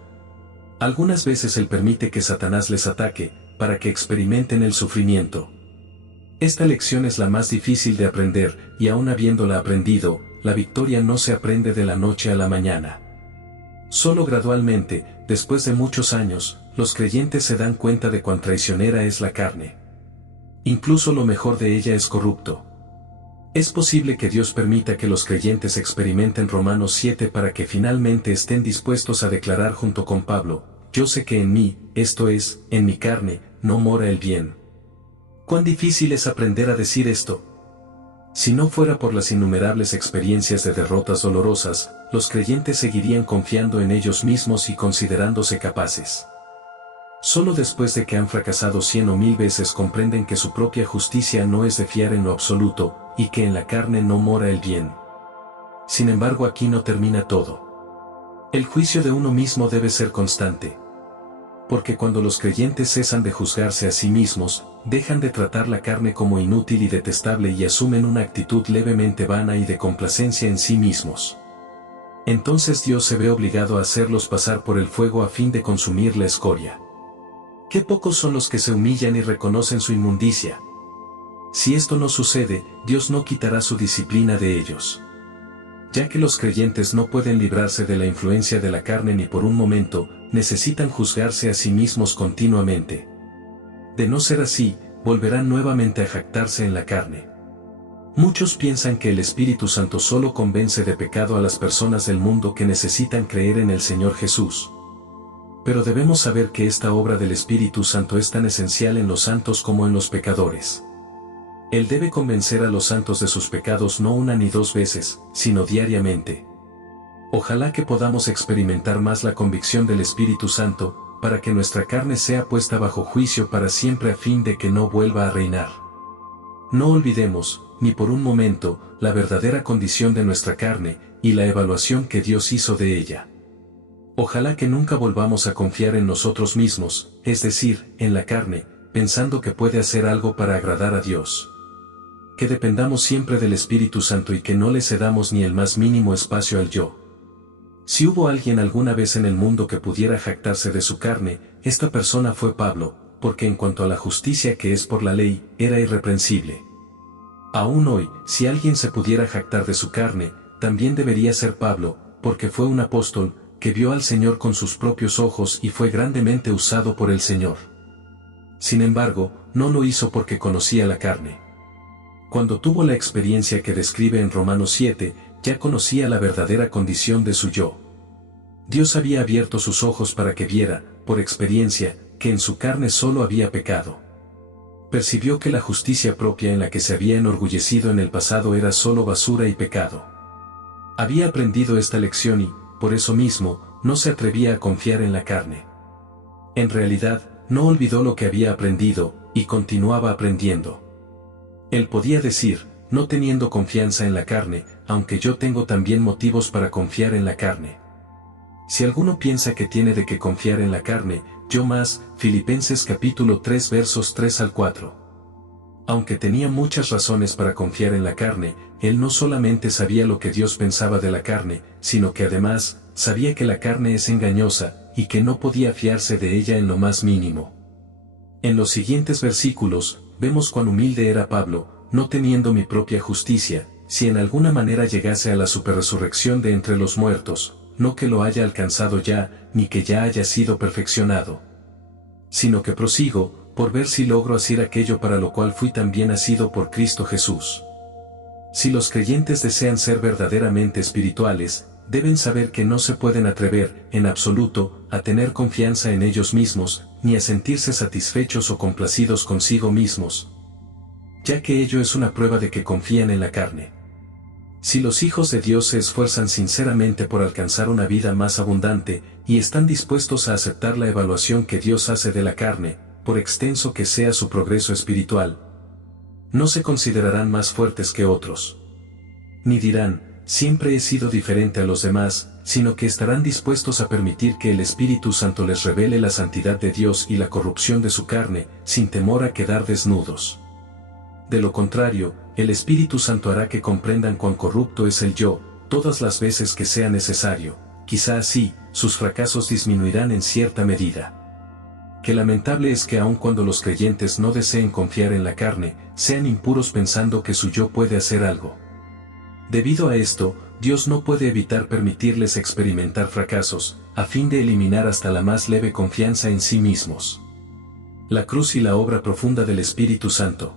Algunas veces Él permite que Satanás les ataque, para que experimenten el sufrimiento. Esta lección es la más difícil de aprender, y aun habiéndola aprendido, la victoria no se aprende de la noche a la mañana. Solo gradualmente, después de muchos años, los creyentes se dan cuenta de cuán traicionera es la carne. Incluso lo mejor de ella es corrupto. Es posible que Dios permita que los creyentes experimenten Romanos 7 para que finalmente estén dispuestos a declarar junto con Pablo: yo sé que en mí, esto es, en mi carne, no mora el bien. ¿Cuán difícil es aprender a decir esto? Si no fuera por las innumerables experiencias de derrotas dolorosas, los creyentes seguirían confiando en ellos mismos y considerándose capaces. Solo después de que han fracasado 100 o 1000 veces comprenden que su propia justicia no es de fiar en lo absoluto, y que en la carne no mora el bien. Sin embargo, aquí no termina todo. El juicio de uno mismo debe ser constante. Porque cuando los creyentes cesan de juzgarse a sí mismos, dejan de tratar la carne como inútil y detestable y asumen una actitud levemente vana y de complacencia en sí mismos. Entonces Dios se ve obligado a hacerlos pasar por el fuego a fin de consumir la escoria. Qué pocos son los que se humillan y reconocen su inmundicia. Si esto no sucede, Dios no quitará su disciplina de ellos. Ya que los creyentes no pueden librarse de la influencia de la carne ni por un momento, necesitan juzgarse a sí mismos continuamente. De no ser así, volverán nuevamente a jactarse en la carne. Muchos piensan que el Espíritu Santo solo convence de pecado a las personas del mundo que necesitan creer en el Señor Jesús. Pero debemos saber que esta obra del Espíritu Santo es tan esencial en los santos como en los pecadores. Él debe convencer a los santos de sus pecados no una ni dos veces, sino diariamente. Ojalá que podamos experimentar más la convicción del Espíritu Santo, para que nuestra carne sea puesta bajo juicio para siempre a fin de que no vuelva a reinar. No olvidemos, ni por un momento, la verdadera condición de nuestra carne, y la evaluación que Dios hizo de ella. Ojalá que nunca volvamos a confiar en nosotros mismos, es decir, en la carne, pensando que puede hacer algo para agradar a Dios. Que dependamos siempre del Espíritu Santo y que no le cedamos ni el más mínimo espacio al yo. Si hubo alguien alguna vez en el mundo que pudiera jactarse de su carne, esta persona fue Pablo, porque en cuanto a la justicia que es por la ley, era irreprensible. Aún hoy, si alguien se pudiera jactar de su carne, también debería ser Pablo, porque fue un apóstol, que vio al Señor con sus propios ojos y fue grandemente usado por el Señor. Sin embargo, no lo hizo porque conocía la carne. Cuando tuvo la experiencia que describe en Romanos 7, ya conocía la verdadera condición de su yo. Dios había abierto sus ojos para que viera, por experiencia, que en su carne solo había pecado. Percibió que la justicia propia en la que se había enorgullecido en el pasado era solo basura y pecado. Había aprendido esta lección y, por eso mismo, no se atrevía a confiar en la carne. En realidad, no olvidó lo que había aprendido, y continuaba aprendiendo. Él podía decir, no teniendo confianza en la carne, aunque yo tengo también motivos para confiar en la carne. Si alguno piensa que tiene de qué confiar en la carne, yo más, Filipenses capítulo 3 versos 3 al 4. Aunque tenía muchas razones para confiar en la carne, él no solamente sabía lo que Dios pensaba de la carne, sino que además, sabía que la carne es engañosa, y que no podía fiarse de ella en lo más mínimo. En los siguientes versículos, vemos cuán humilde era Pablo, no teniendo mi propia justicia, si en alguna manera llegase a la superresurrección de entre los muertos, no que lo haya alcanzado ya, ni que ya haya sido perfeccionado, sino que prosigo, por ver si logro hacer aquello para lo cual fui también nacido por Cristo Jesús. Si los creyentes desean ser verdaderamente espirituales, deben saber que no se pueden atrever, en absoluto, a tener confianza en ellos mismos, ni a sentirse satisfechos o complacidos consigo mismos, ya que ello es una prueba de que confían en la carne. Si los hijos de Dios se esfuerzan sinceramente por alcanzar una vida más abundante, y están dispuestos a aceptar la evaluación que Dios hace de la carne, por extenso que sea su progreso espiritual, no se considerarán más fuertes que otros. Ni dirán, siempre he sido diferente a los demás, sino que estarán dispuestos a permitir que el Espíritu Santo les revele la santidad de Dios y la corrupción de su carne, sin temor a quedar desnudos. De lo contrario, el Espíritu Santo hará que comprendan cuán corrupto es el yo, todas las veces que sea necesario. Quizá así, sus fracasos disminuirán en cierta medida. Qué lamentable es que aun cuando los creyentes no deseen confiar en la carne, sean impuros pensando que su yo puede hacer algo. Debido a esto, Dios no puede evitar permitirles experimentar fracasos, a fin de eliminar hasta la más leve confianza en sí mismos. La cruz y la obra profunda del Espíritu Santo.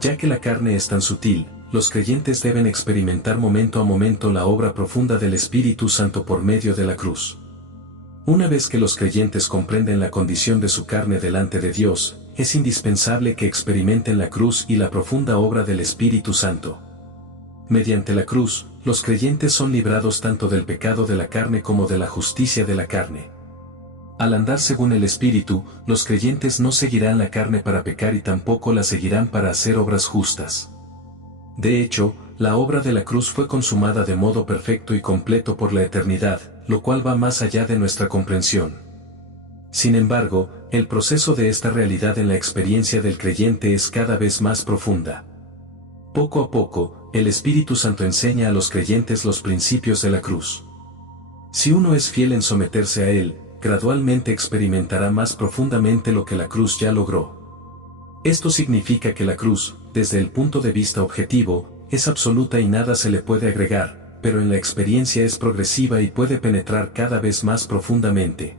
Ya que la carne es tan sutil, los creyentes deben experimentar momento a momento la obra profunda del Espíritu Santo por medio de la cruz. Una vez que los creyentes comprenden la condición de su carne delante de Dios, es indispensable que experimenten la cruz y la profunda obra del Espíritu Santo. Mediante la cruz, los creyentes son librados tanto del pecado de la carne como de la justicia de la carne. Al andar según el Espíritu, los creyentes no seguirán la carne para pecar y tampoco la seguirán para hacer obras justas. De hecho, la obra de la cruz fue consumada de modo perfecto y completo por la eternidad, lo cual va más allá de nuestra comprensión. Sin embargo, el proceso de esta realidad en la experiencia del creyente es cada vez más profunda. Poco a poco, el Espíritu Santo enseña a los creyentes los principios de la cruz. Si uno es fiel en someterse a él, gradualmente experimentará más profundamente lo que la cruz ya logró. Esto significa que la cruz, desde el punto de vista objetivo, es absoluta y nada se le puede agregar, pero en la experiencia es progresiva y puede penetrar cada vez más profundamente.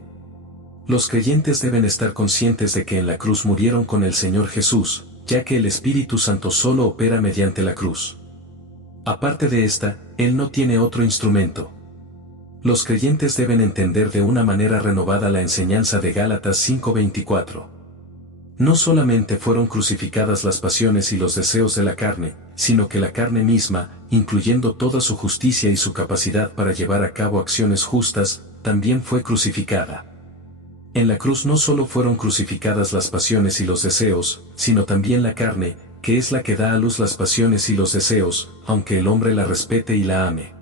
Los creyentes deben estar conscientes de que en la cruz murieron con el Señor Jesús, ya que el Espíritu Santo solo opera mediante la cruz. Aparte de esta, Él no tiene otro instrumento. Los creyentes deben entender de una manera renovada la enseñanza de Gálatas 5:24. No solamente fueron crucificadas las pasiones y los deseos de la carne, sino que la carne misma, incluyendo toda su justicia y su capacidad para llevar a cabo acciones justas, también fue crucificada. En la cruz no solo fueron crucificadas las pasiones y los deseos, sino también la carne, que es la que da a luz las pasiones y los deseos, aunque el hombre la respete y la ame.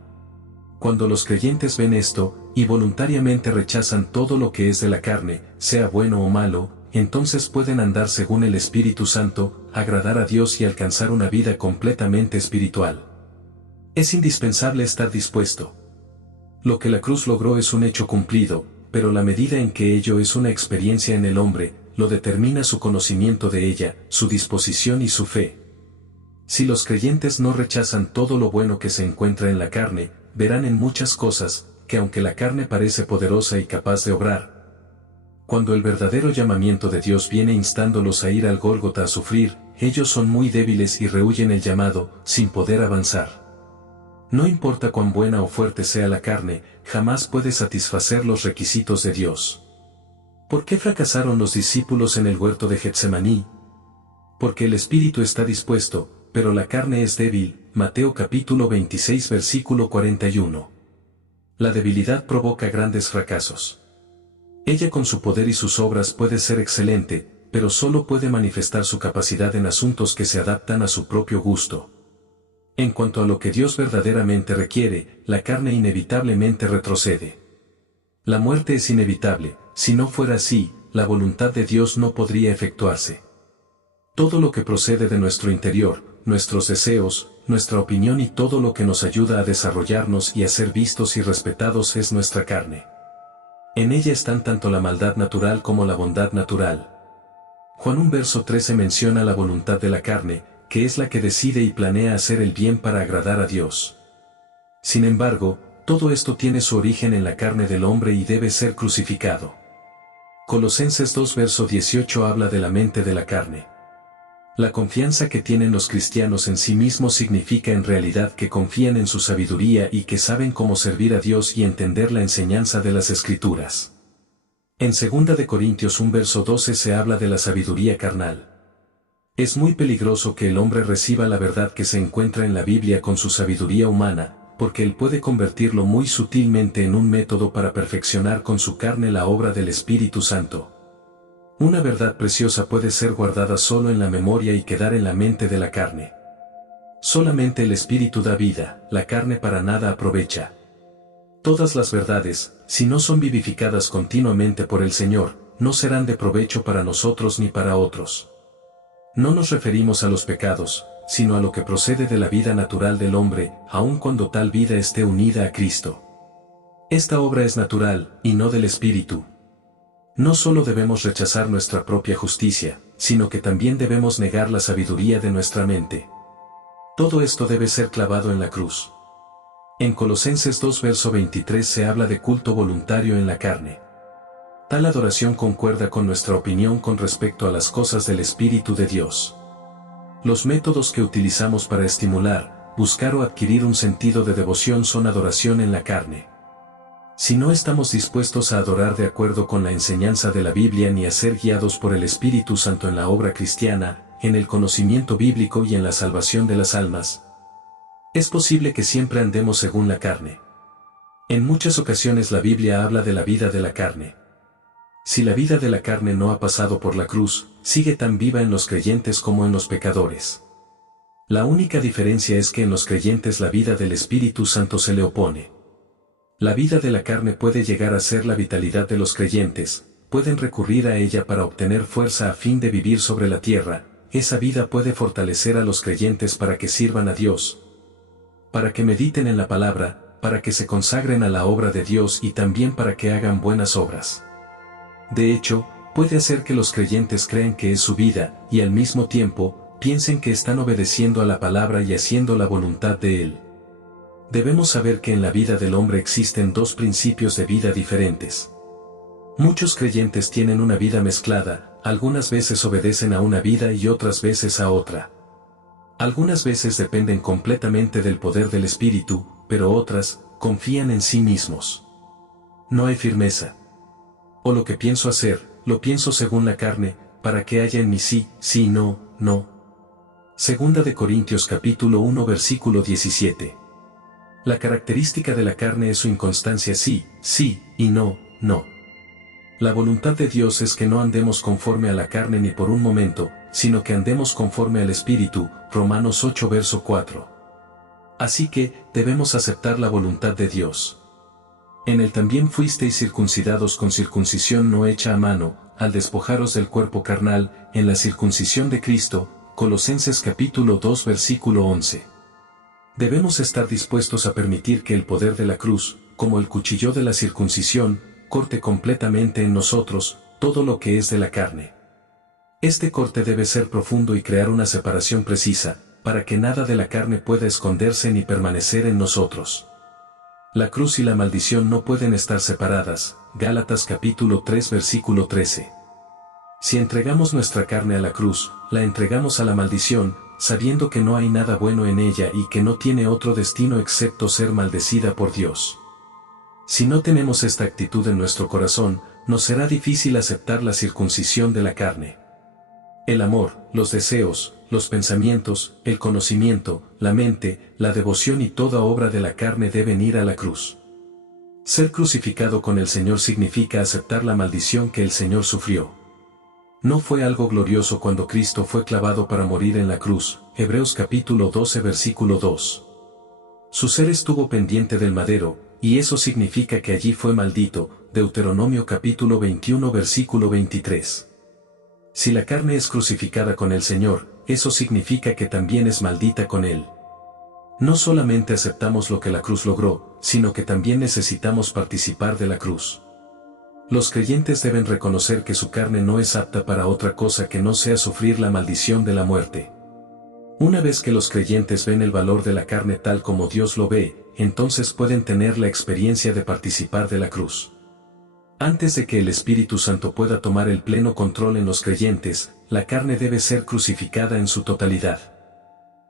Cuando los creyentes ven esto, y voluntariamente rechazan todo lo que es de la carne, sea bueno o malo, entonces pueden andar según el Espíritu Santo, agradar a Dios y alcanzar una vida completamente espiritual. Es indispensable estar dispuesto. Lo que la cruz logró es un hecho cumplido, pero la medida en que ello es una experiencia en el hombre, lo determina su conocimiento de ella, su disposición y su fe. Si los creyentes no rechazan todo lo bueno que se encuentra en la carne, verán en muchas cosas, que aunque la carne parece poderosa y capaz de obrar, cuando el verdadero llamamiento de Dios viene instándolos a ir al Gólgota a sufrir, ellos son muy débiles y rehúyen el llamado, sin poder avanzar. No importa cuán buena o fuerte sea la carne, jamás puede satisfacer los requisitos de Dios. ¿Por qué fracasaron los discípulos en el huerto de Getsemaní? Porque el espíritu está dispuesto, pero la carne es débil. Mateo capítulo 26 versículo 41. La debilidad provoca grandes fracasos. Ella con su poder y sus obras puede ser excelente, pero solo puede manifestar su capacidad en asuntos que se adaptan a su propio gusto. En cuanto a lo que Dios verdaderamente requiere, la carne inevitablemente retrocede. La muerte es inevitable, si no fuera así, la voluntad de Dios no podría efectuarse. Todo lo que procede de nuestro interior, nuestros deseos, nuestra opinión y todo lo que nos ayuda a desarrollarnos y a ser vistos y respetados es nuestra carne. En ella están tanto la maldad natural como la bondad natural. Juan 1 verso 13 menciona la voluntad de la carne, que es la que decide y planea hacer el bien para agradar a Dios. Sin embargo, todo esto tiene su origen en la carne del hombre y debe ser crucificado. Colosenses 2 verso 18 habla de la mente de la carne. La confianza que tienen los cristianos en sí mismos significa en realidad que confían en su sabiduría y que saben cómo servir a Dios y entender la enseñanza de las Escrituras. En 2 Corintios 1 verso 12 se habla de la sabiduría carnal. Es muy peligroso que el hombre reciba la verdad que se encuentra en la Biblia con su sabiduría humana, porque él puede convertirlo muy sutilmente en un método para perfeccionar con su carne la obra del Espíritu Santo. Una verdad preciosa puede ser guardada solo en la memoria y quedar en la mente de la carne. Solamente el Espíritu da vida, la carne para nada aprovecha. Todas las verdades, si no son vivificadas continuamente por el Señor, no serán de provecho para nosotros ni para otros. No nos referimos a los pecados, sino a lo que procede de la vida natural del hombre, aun cuando tal vida esté unida a Cristo. Esta obra es natural, y no del Espíritu. No solo debemos rechazar nuestra propia justicia, sino que también debemos negar la sabiduría de nuestra mente. Todo esto debe ser clavado en la cruz. En Colosenses 2 verso 23 se habla de culto voluntario en la carne. Tal adoración concuerda con nuestra opinión con respecto a las cosas del Espíritu de Dios. Los métodos que utilizamos para estimular, buscar o adquirir un sentido de devoción son adoración en la carne. Si no estamos dispuestos a adorar de acuerdo con la enseñanza de la Biblia ni a ser guiados por el Espíritu Santo en la obra cristiana, en el conocimiento bíblico y en la salvación de las almas, es posible que siempre andemos según la carne. En muchas ocasiones la Biblia habla de la vida de la carne. Si la vida de la carne no ha pasado por la cruz, sigue tan viva en los creyentes como en los pecadores. La única diferencia es que en los creyentes la vida del Espíritu Santo se le opone. La vida de la carne puede llegar a ser la vitalidad de los creyentes, pueden recurrir a ella para obtener fuerza a fin de vivir sobre la tierra. Esa vida puede fortalecer a los creyentes para que sirvan a Dios, para que mediten en la palabra, para que se consagren a la obra de Dios y también para que hagan buenas obras. De hecho, puede hacer que los creyentes crean que es su vida, y al mismo tiempo, piensen que están obedeciendo a la palabra y haciendo la voluntad de Él. Debemos saber que en la vida del hombre existen dos principios de vida diferentes. Muchos creyentes tienen una vida mezclada, algunas veces obedecen a una vida y otras veces a otra. Algunas veces dependen completamente del poder del Espíritu, pero otras, confían en sí mismos. No hay firmeza. O lo que pienso hacer, lo pienso según la carne, para que haya en mí sí, sí, no, no. 2 Corintios capítulo 1 versículo 17. La característica de la carne es su inconstancia sí, sí, y no, no. La voluntad de Dios es que no andemos conforme a la carne ni por un momento, sino que andemos conforme al Espíritu, Romanos 8 verso 4. Así que, debemos aceptar la voluntad de Dios. En él también fuisteis circuncidados con circuncisión no hecha a mano, al despojaros del cuerpo carnal, en la circuncisión de Cristo, Colosenses capítulo 2 versículo 11. Debemos estar dispuestos a permitir que el poder de la cruz, como el cuchillo de la circuncisión, corte completamente en nosotros todo lo que es de la carne. Este corte debe ser profundo y crear una separación precisa, para que nada de la carne pueda esconderse ni permanecer en nosotros. La cruz y la maldición no pueden estar separadas, Gálatas capítulo 3 versículo 13. Si entregamos nuestra carne a la cruz, la entregamos a la maldición, sabiendo que no hay nada bueno en ella y que no tiene otro destino excepto ser maldecida por Dios. Si no tenemos esta actitud en nuestro corazón, nos será difícil aceptar la circuncisión de la carne. El amor, los deseos, los pensamientos, el conocimiento, la mente, la devoción y toda obra de la carne deben ir a la cruz. Ser crucificado con el Señor significa aceptar la maldición que el Señor sufrió. No fue algo glorioso cuando Cristo fue clavado para morir en la cruz, Hebreos capítulo 12 versículo 2. Su ser estuvo pendiente del madero, y eso significa que allí fue maldito, Deuteronomio capítulo 21 versículo 23. Si la carne es crucificada con el Señor, eso significa que también es maldita con Él. No solamente aceptamos lo que la cruz logró, sino que también necesitamos participar de la cruz. Los creyentes deben reconocer que su carne no es apta para otra cosa que no sea sufrir la maldición de la muerte. Una vez que los creyentes ven el valor de la carne tal como Dios lo ve, entonces pueden tener la experiencia de participar de la cruz. Antes de que el Espíritu Santo pueda tomar el pleno control en los creyentes, la carne debe ser crucificada en su totalidad.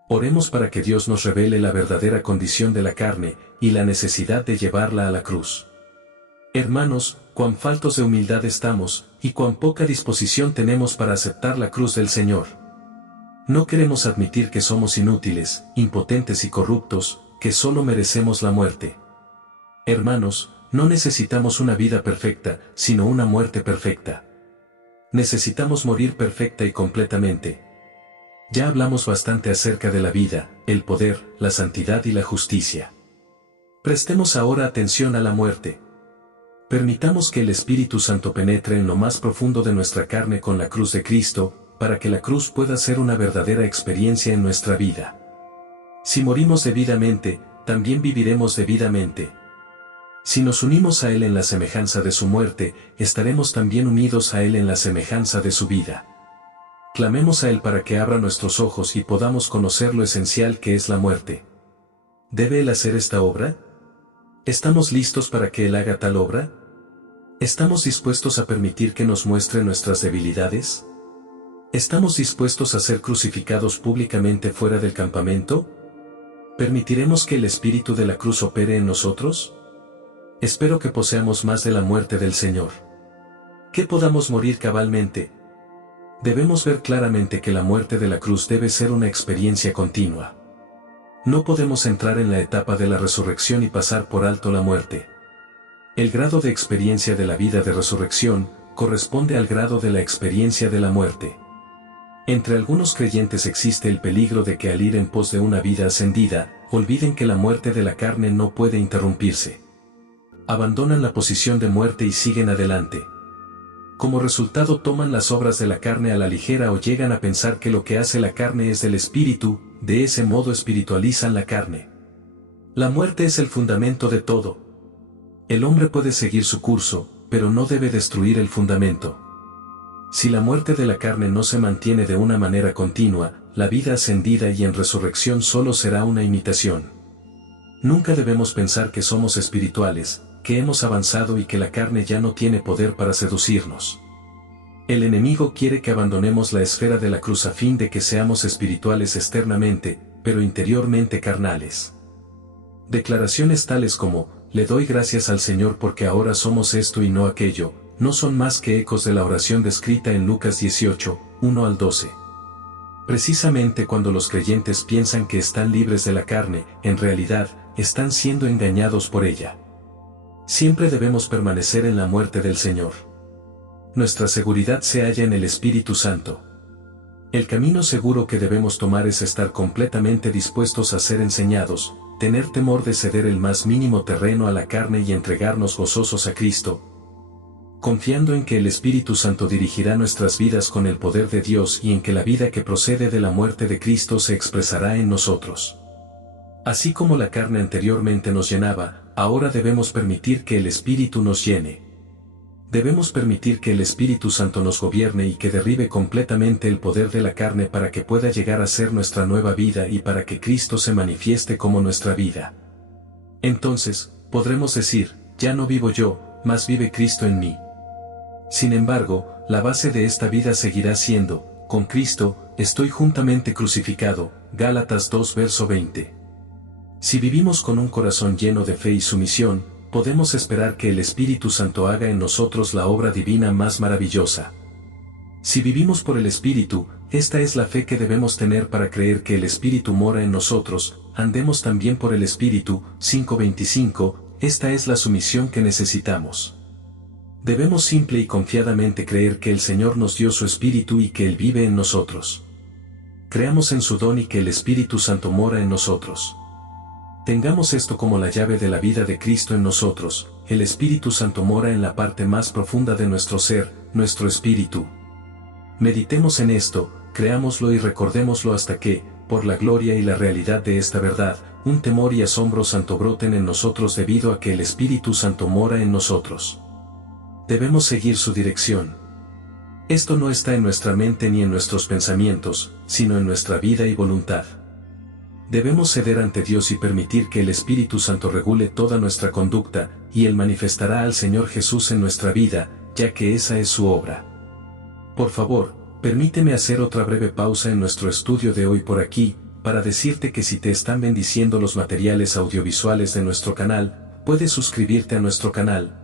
Oremos para que Dios nos revele la verdadera condición de la carne, y la necesidad de llevarla a la cruz. Hermanos, cuán faltos de humildad estamos, y cuán poca disposición tenemos para aceptar la cruz del Señor. No queremos admitir que somos inútiles, impotentes y corruptos, que solo merecemos la muerte. Hermanos, no necesitamos una vida perfecta, sino una muerte perfecta. Necesitamos morir perfecta y completamente. Ya hablamos bastante acerca de la vida, el poder, la santidad y la justicia. Prestemos ahora atención a la muerte. Permitamos que el Espíritu Santo penetre en lo más profundo de nuestra carne con la cruz de Cristo, para que la cruz pueda ser una verdadera experiencia en nuestra vida. Si morimos debidamente, también viviremos debidamente. Si nos unimos a Él en la semejanza de su muerte, estaremos también unidos a Él en la semejanza de su vida. Clamemos a Él para que abra nuestros ojos y podamos conocer lo esencial que es la muerte. ¿Debe Él hacer esta obra? ¿Estamos listos para que Él haga tal obra? ¿Estamos dispuestos a permitir que nos muestre nuestras debilidades? ¿Estamos dispuestos a ser crucificados públicamente fuera del campamento? ¿Permitiremos que el Espíritu de la cruz opere en nosotros? Espero que poseamos más de la muerte del Señor. Que podamos morir cabalmente. Debemos ver claramente que la muerte de la cruz debe ser una experiencia continua. No podemos entrar en la etapa de la resurrección y pasar por alto la muerte. El grado de experiencia de la vida de resurrección corresponde al grado de la experiencia de la muerte. Entre algunos creyentes existe el peligro de que al ir en pos de una vida ascendida, olviden que la muerte de la carne no puede interrumpirse. Abandonan la posición de muerte y siguen adelante. Como resultado toman las obras de la carne a la ligera o llegan a pensar que lo que hace la carne es del espíritu, de ese modo espiritualizan la carne. La muerte es el fundamento de todo. El hombre puede seguir su curso, pero no debe destruir el fundamento. Si la muerte de la carne no se mantiene de una manera continua, la vida ascendida y en resurrección solo será una imitación. Nunca debemos pensar que somos espirituales, que hemos avanzado y que la carne ya no tiene poder para seducirnos. El enemigo quiere que abandonemos la esfera de la cruz a fin de que seamos espirituales externamente, pero interiormente carnales. Declaraciones tales como, le doy gracias al Señor porque ahora somos esto y no aquello, no son más que ecos de la oración descrita en Lucas 18, 1 al 12. Precisamente cuando los creyentes piensan que están libres de la carne, en realidad, están siendo engañados por ella. Siempre debemos permanecer en la muerte del Señor. Nuestra seguridad se halla en el Espíritu Santo. El camino seguro que debemos tomar es estar completamente dispuestos a ser enseñados, tener temor de ceder el más mínimo terreno a la carne y entregarnos gozosos a Cristo, confiando en que el Espíritu Santo dirigirá nuestras vidas con el poder de Dios y en que la vida que procede de la muerte de Cristo se expresará en nosotros. Así como la carne anteriormente nos llenaba, ahora debemos permitir que el Espíritu nos llene. Debemos permitir que el Espíritu Santo nos gobierne y que derribe completamente el poder de la carne para que pueda llegar a ser nuestra nueva vida y para que Cristo se manifieste como nuestra vida. Entonces, podremos decir, ya no vivo yo, mas vive Cristo en mí. Sin embargo, la base de esta vida seguirá siendo, con Cristo, estoy juntamente crucificado, Gálatas 2 verso 20. Si vivimos con un corazón lleno de fe y sumisión, podemos esperar que el Espíritu Santo haga en nosotros la obra divina más maravillosa. Si vivimos por el Espíritu, esta es la fe que debemos tener para creer que el Espíritu mora en nosotros, andemos también por el Espíritu, 5:25, esta es la sumisión que necesitamos. Debemos simple y confiadamente creer que el Señor nos dio su Espíritu y que Él vive en nosotros. Creamos en su don y que el Espíritu Santo mora en nosotros. Tengamos esto como la llave de la vida de Cristo en nosotros, el Espíritu Santo mora en la parte más profunda de nuestro ser, nuestro espíritu. Meditemos en esto, creámoslo y recordémoslo hasta que, por la gloria y la realidad de esta verdad, un temor y asombro santo broten en nosotros debido a que el Espíritu Santo mora en nosotros. Debemos seguir su dirección. Esto no está en nuestra mente ni en nuestros pensamientos, sino en nuestra vida y voluntad. Debemos ceder ante Dios y permitir que el Espíritu Santo regule toda nuestra conducta, y Él manifestará al Señor Jesús en nuestra vida, ya que esa es su obra. Por favor, permíteme hacer otra breve pausa en nuestro estudio de hoy por aquí, para decirte que si te están bendiciendo los materiales audiovisuales de nuestro canal, puedes suscribirte a nuestro canal,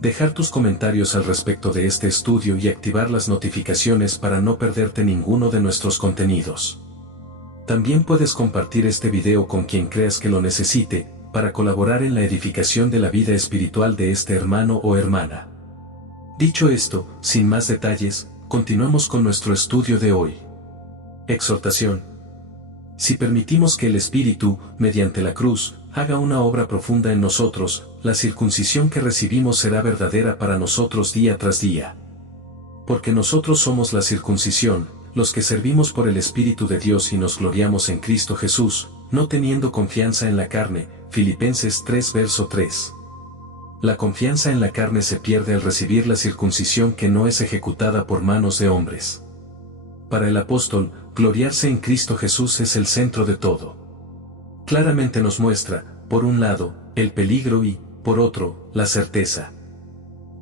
dejar tus comentarios al respecto de este estudio y activar las notificaciones para no perderte ninguno de nuestros contenidos. También puedes compartir este video con quien creas que lo necesite, para colaborar en la edificación de la vida espiritual de este hermano o hermana. Dicho esto, sin más detalles, continuamos con nuestro estudio de hoy. Exhortación. Si permitimos que el Espíritu, mediante la cruz, haga una obra profunda en nosotros, la circuncisión que recibimos será verdadera para nosotros día tras día. Porque nosotros somos la circuncisión, los que servimos por el Espíritu de Dios y nos gloriamos en Cristo Jesús, no teniendo confianza en la carne. Filipenses 3 verso 3. La confianza en la carne se pierde al recibir la circuncisión que no es ejecutada por manos de hombres. Para el apóstol, gloriarse en Cristo Jesús es el centro de todo. Claramente nos muestra, por un lado, el peligro y, por otro, la certeza.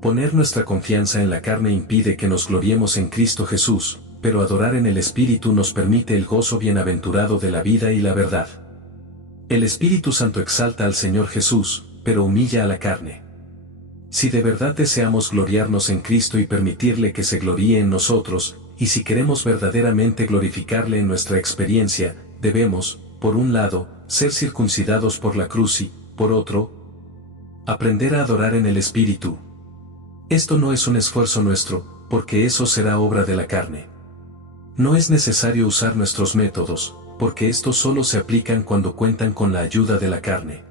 Poner nuestra confianza en la carne impide que nos gloriemos en Cristo Jesús, pero adorar en el Espíritu nos permite el gozo bienaventurado de la vida y la verdad. El Espíritu Santo exalta al Señor Jesús, pero humilla a la carne. Si de verdad deseamos gloriarnos en Cristo y permitirle que se gloríe en nosotros, y si queremos verdaderamente glorificarle en nuestra experiencia, debemos, por un lado, ser circuncidados por la cruz y, por otro, aprender a adorar en el Espíritu. Esto no es un esfuerzo nuestro, porque eso será obra de la carne. No es necesario usar nuestros métodos, porque estos solo se aplican cuando cuentan con la ayuda de la carne.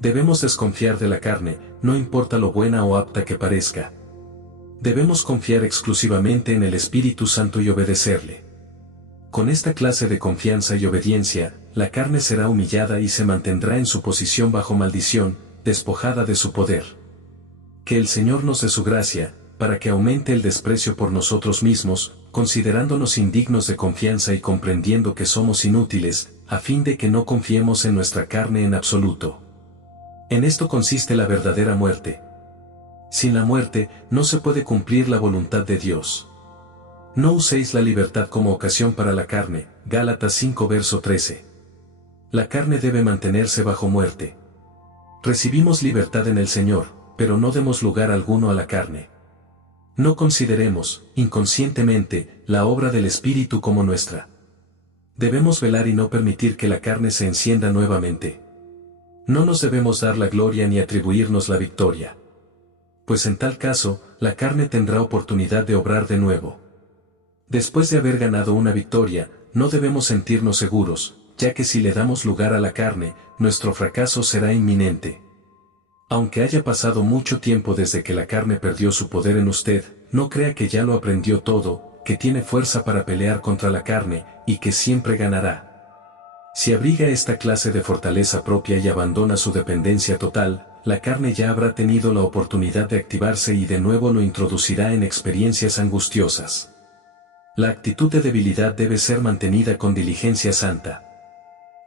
Debemos desconfiar de la carne, no importa lo buena o apta que parezca. Debemos confiar exclusivamente en el Espíritu Santo y obedecerle. Con esta clase de confianza y obediencia, la carne será humillada y se mantendrá en su posición bajo maldición, despojada de su poder. Que el Señor nos dé su gracia, para que aumente el desprecio por nosotros mismos, considerándonos indignos de confianza y comprendiendo que somos inútiles, a fin de que no confiemos en nuestra carne en absoluto. En esto consiste la verdadera muerte. Sin la muerte, no se puede cumplir la voluntad de Dios. No uséis la libertad como ocasión para la carne. Gálatas 5 verso 13. La carne debe mantenerse bajo muerte. Recibimos libertad en el Señor, pero no demos lugar alguno a la carne. No consideremos, inconscientemente, la obra del Espíritu como nuestra. Debemos velar y no permitir que la carne se encienda nuevamente. No nos debemos dar la gloria ni atribuirnos la victoria. Pues en tal caso, la carne tendrá oportunidad de obrar de nuevo. Después de haber ganado una victoria, no debemos sentirnos seguros, ya que si le damos lugar a la carne, nuestro fracaso será inminente. Aunque haya pasado mucho tiempo desde que la carne perdió su poder en usted, no crea que ya lo aprendió todo, que tiene fuerza para pelear contra la carne, y que siempre ganará. Si abriga esta clase de fortaleza propia y abandona su dependencia total, la carne ya habrá tenido la oportunidad de activarse y de nuevo lo introducirá en experiencias angustiosas. La actitud de debilidad debe ser mantenida con diligencia santa.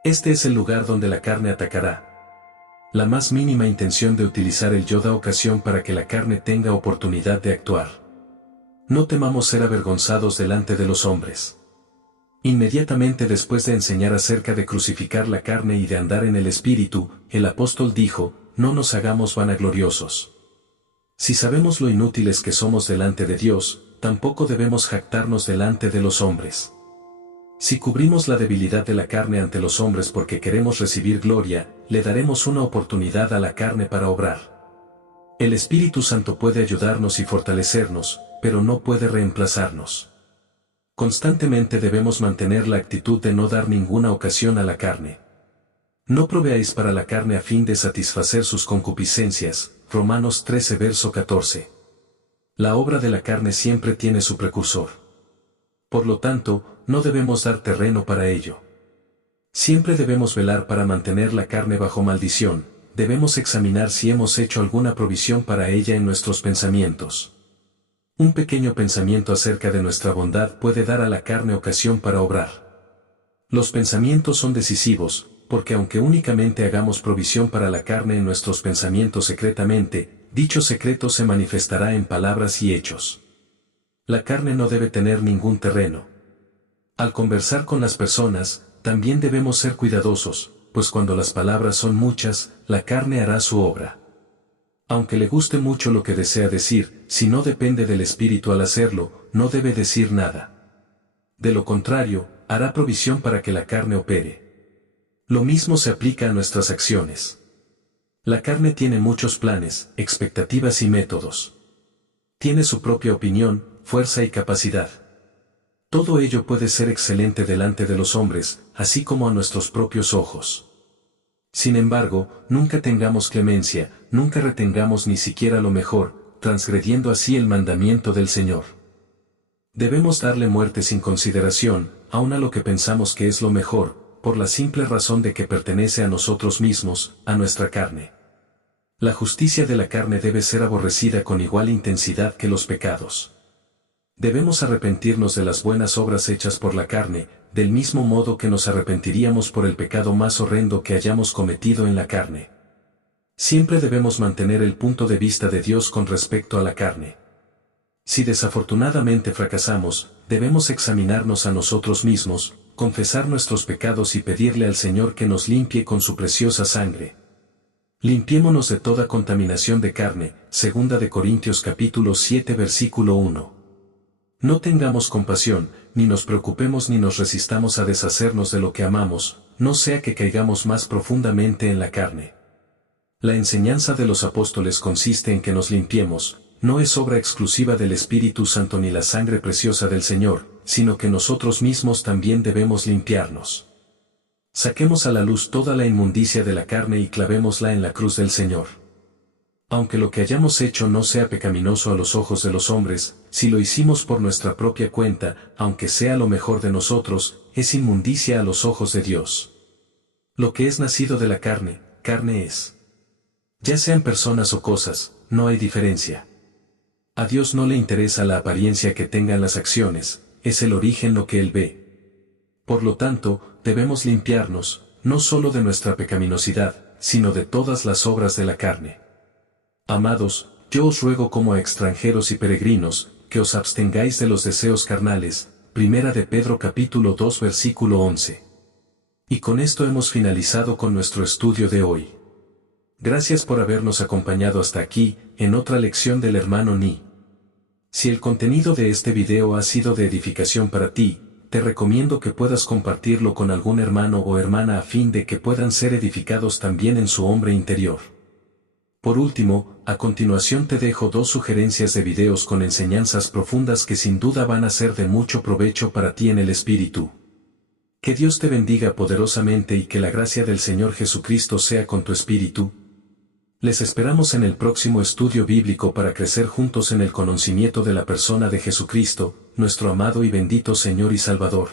Este es el lugar donde la carne atacará. La más mínima intención de utilizar el yo da ocasión para que la carne tenga oportunidad de actuar. No temamos ser avergonzados delante de los hombres. Inmediatamente después de enseñar acerca de crucificar la carne y de andar en el Espíritu, el apóstol dijo, no nos hagamos vanagloriosos. Si sabemos lo inútiles que somos delante de Dios, tampoco debemos jactarnos delante de los hombres. Si cubrimos la debilidad de la carne ante los hombres porque queremos recibir gloria, le daremos una oportunidad a la carne para obrar. El Espíritu Santo puede ayudarnos y fortalecernos, pero no puede reemplazarnos. Constantemente debemos mantener la actitud de no dar ninguna ocasión a la carne. No proveáis para la carne a fin de satisfacer sus concupiscencias. Romanos 13 verso 14. La obra de la carne siempre tiene su precursor. Por lo tanto, no debemos dar terreno para ello. Siempre debemos velar para mantener la carne bajo maldición, debemos examinar si hemos hecho alguna provisión para ella en nuestros pensamientos. Un pequeño pensamiento acerca de nuestra bondad puede dar a la carne ocasión para obrar. Los pensamientos son decisivos, porque aunque únicamente hagamos provisión para la carne en nuestros pensamientos secretamente, dicho secreto se manifestará en palabras y hechos. La carne no debe tener ningún terreno. Al conversar con las personas, también debemos ser cuidadosos, pues cuando las palabras son muchas, la carne hará su obra. Aunque le guste mucho lo que desea decir, si no depende del espíritu al hacerlo, no debe decir nada. De lo contrario, hará provisión para que la carne opere. Lo mismo se aplica a nuestras acciones. La carne tiene muchos planes, expectativas y métodos. Tiene su propia opinión, fuerza y capacidad. Todo ello puede ser excelente delante de los hombres, así como a nuestros propios ojos. Sin embargo, nunca tengamos clemencia, nunca retengamos ni siquiera lo mejor, transgrediendo así el mandamiento del Señor. Debemos darle muerte sin consideración, aun a lo que pensamos que es lo mejor, por la simple razón de que pertenece a nosotros mismos, a nuestra carne. La justicia de la carne debe ser aborrecida con igual intensidad que los pecados. Debemos arrepentirnos de las buenas obras hechas por la carne, del mismo modo que nos arrepentiríamos por el pecado más horrendo que hayamos cometido en la carne. Siempre debemos mantener el punto de vista de Dios con respecto a la carne. Si desafortunadamente fracasamos, debemos examinarnos a nosotros mismos, confesar nuestros pecados y pedirle al Señor que nos limpie con su preciosa sangre. Limpiémonos de toda contaminación de carne, 2 de Corintios capítulo 7 versículo 1. No tengamos compasión, ni nos preocupemos ni nos resistamos a deshacernos de lo que amamos, no sea que caigamos más profundamente en la carne. La enseñanza de los apóstoles consiste en que nos limpiemos, no es obra exclusiva del Espíritu Santo ni la sangre preciosa del Señor, sino que nosotros mismos también debemos limpiarnos. Saquemos a la luz toda la inmundicia de la carne y clavémosla en la cruz del Señor. Aunque lo que hayamos hecho no sea pecaminoso a los ojos de los hombres, si lo hicimos por nuestra propia cuenta, aunque sea lo mejor de nosotros, es inmundicia a los ojos de Dios. Lo que es nacido de la carne, carne es. Ya sean personas o cosas, no hay diferencia. A Dios no le interesa la apariencia que tengan las acciones, es el origen lo que Él ve. Por lo tanto, debemos limpiarnos, no solo de nuestra pecaminosidad, sino de todas las obras de la carne. Amados, yo os ruego como a extranjeros y peregrinos, que os abstengáis de los deseos carnales, 1 de Pedro capítulo 2 versículo 11. Y con esto hemos finalizado con nuestro estudio de hoy. Gracias por habernos acompañado hasta aquí, en otra lección del hermano Ni. Si el contenido de este video ha sido de edificación para ti, te recomiendo que puedas compartirlo con algún hermano o hermana a fin de que puedan ser edificados también en su hombre interior. Por último, a continuación te dejo 2 sugerencias de videos con enseñanzas profundas que sin duda van a ser de mucho provecho para ti en el espíritu. Que Dios te bendiga poderosamente y que la gracia del Señor Jesucristo sea con tu espíritu. Les esperamos en el próximo estudio bíblico para crecer juntos en el conocimiento de la persona de Jesucristo, nuestro amado y bendito Señor y Salvador.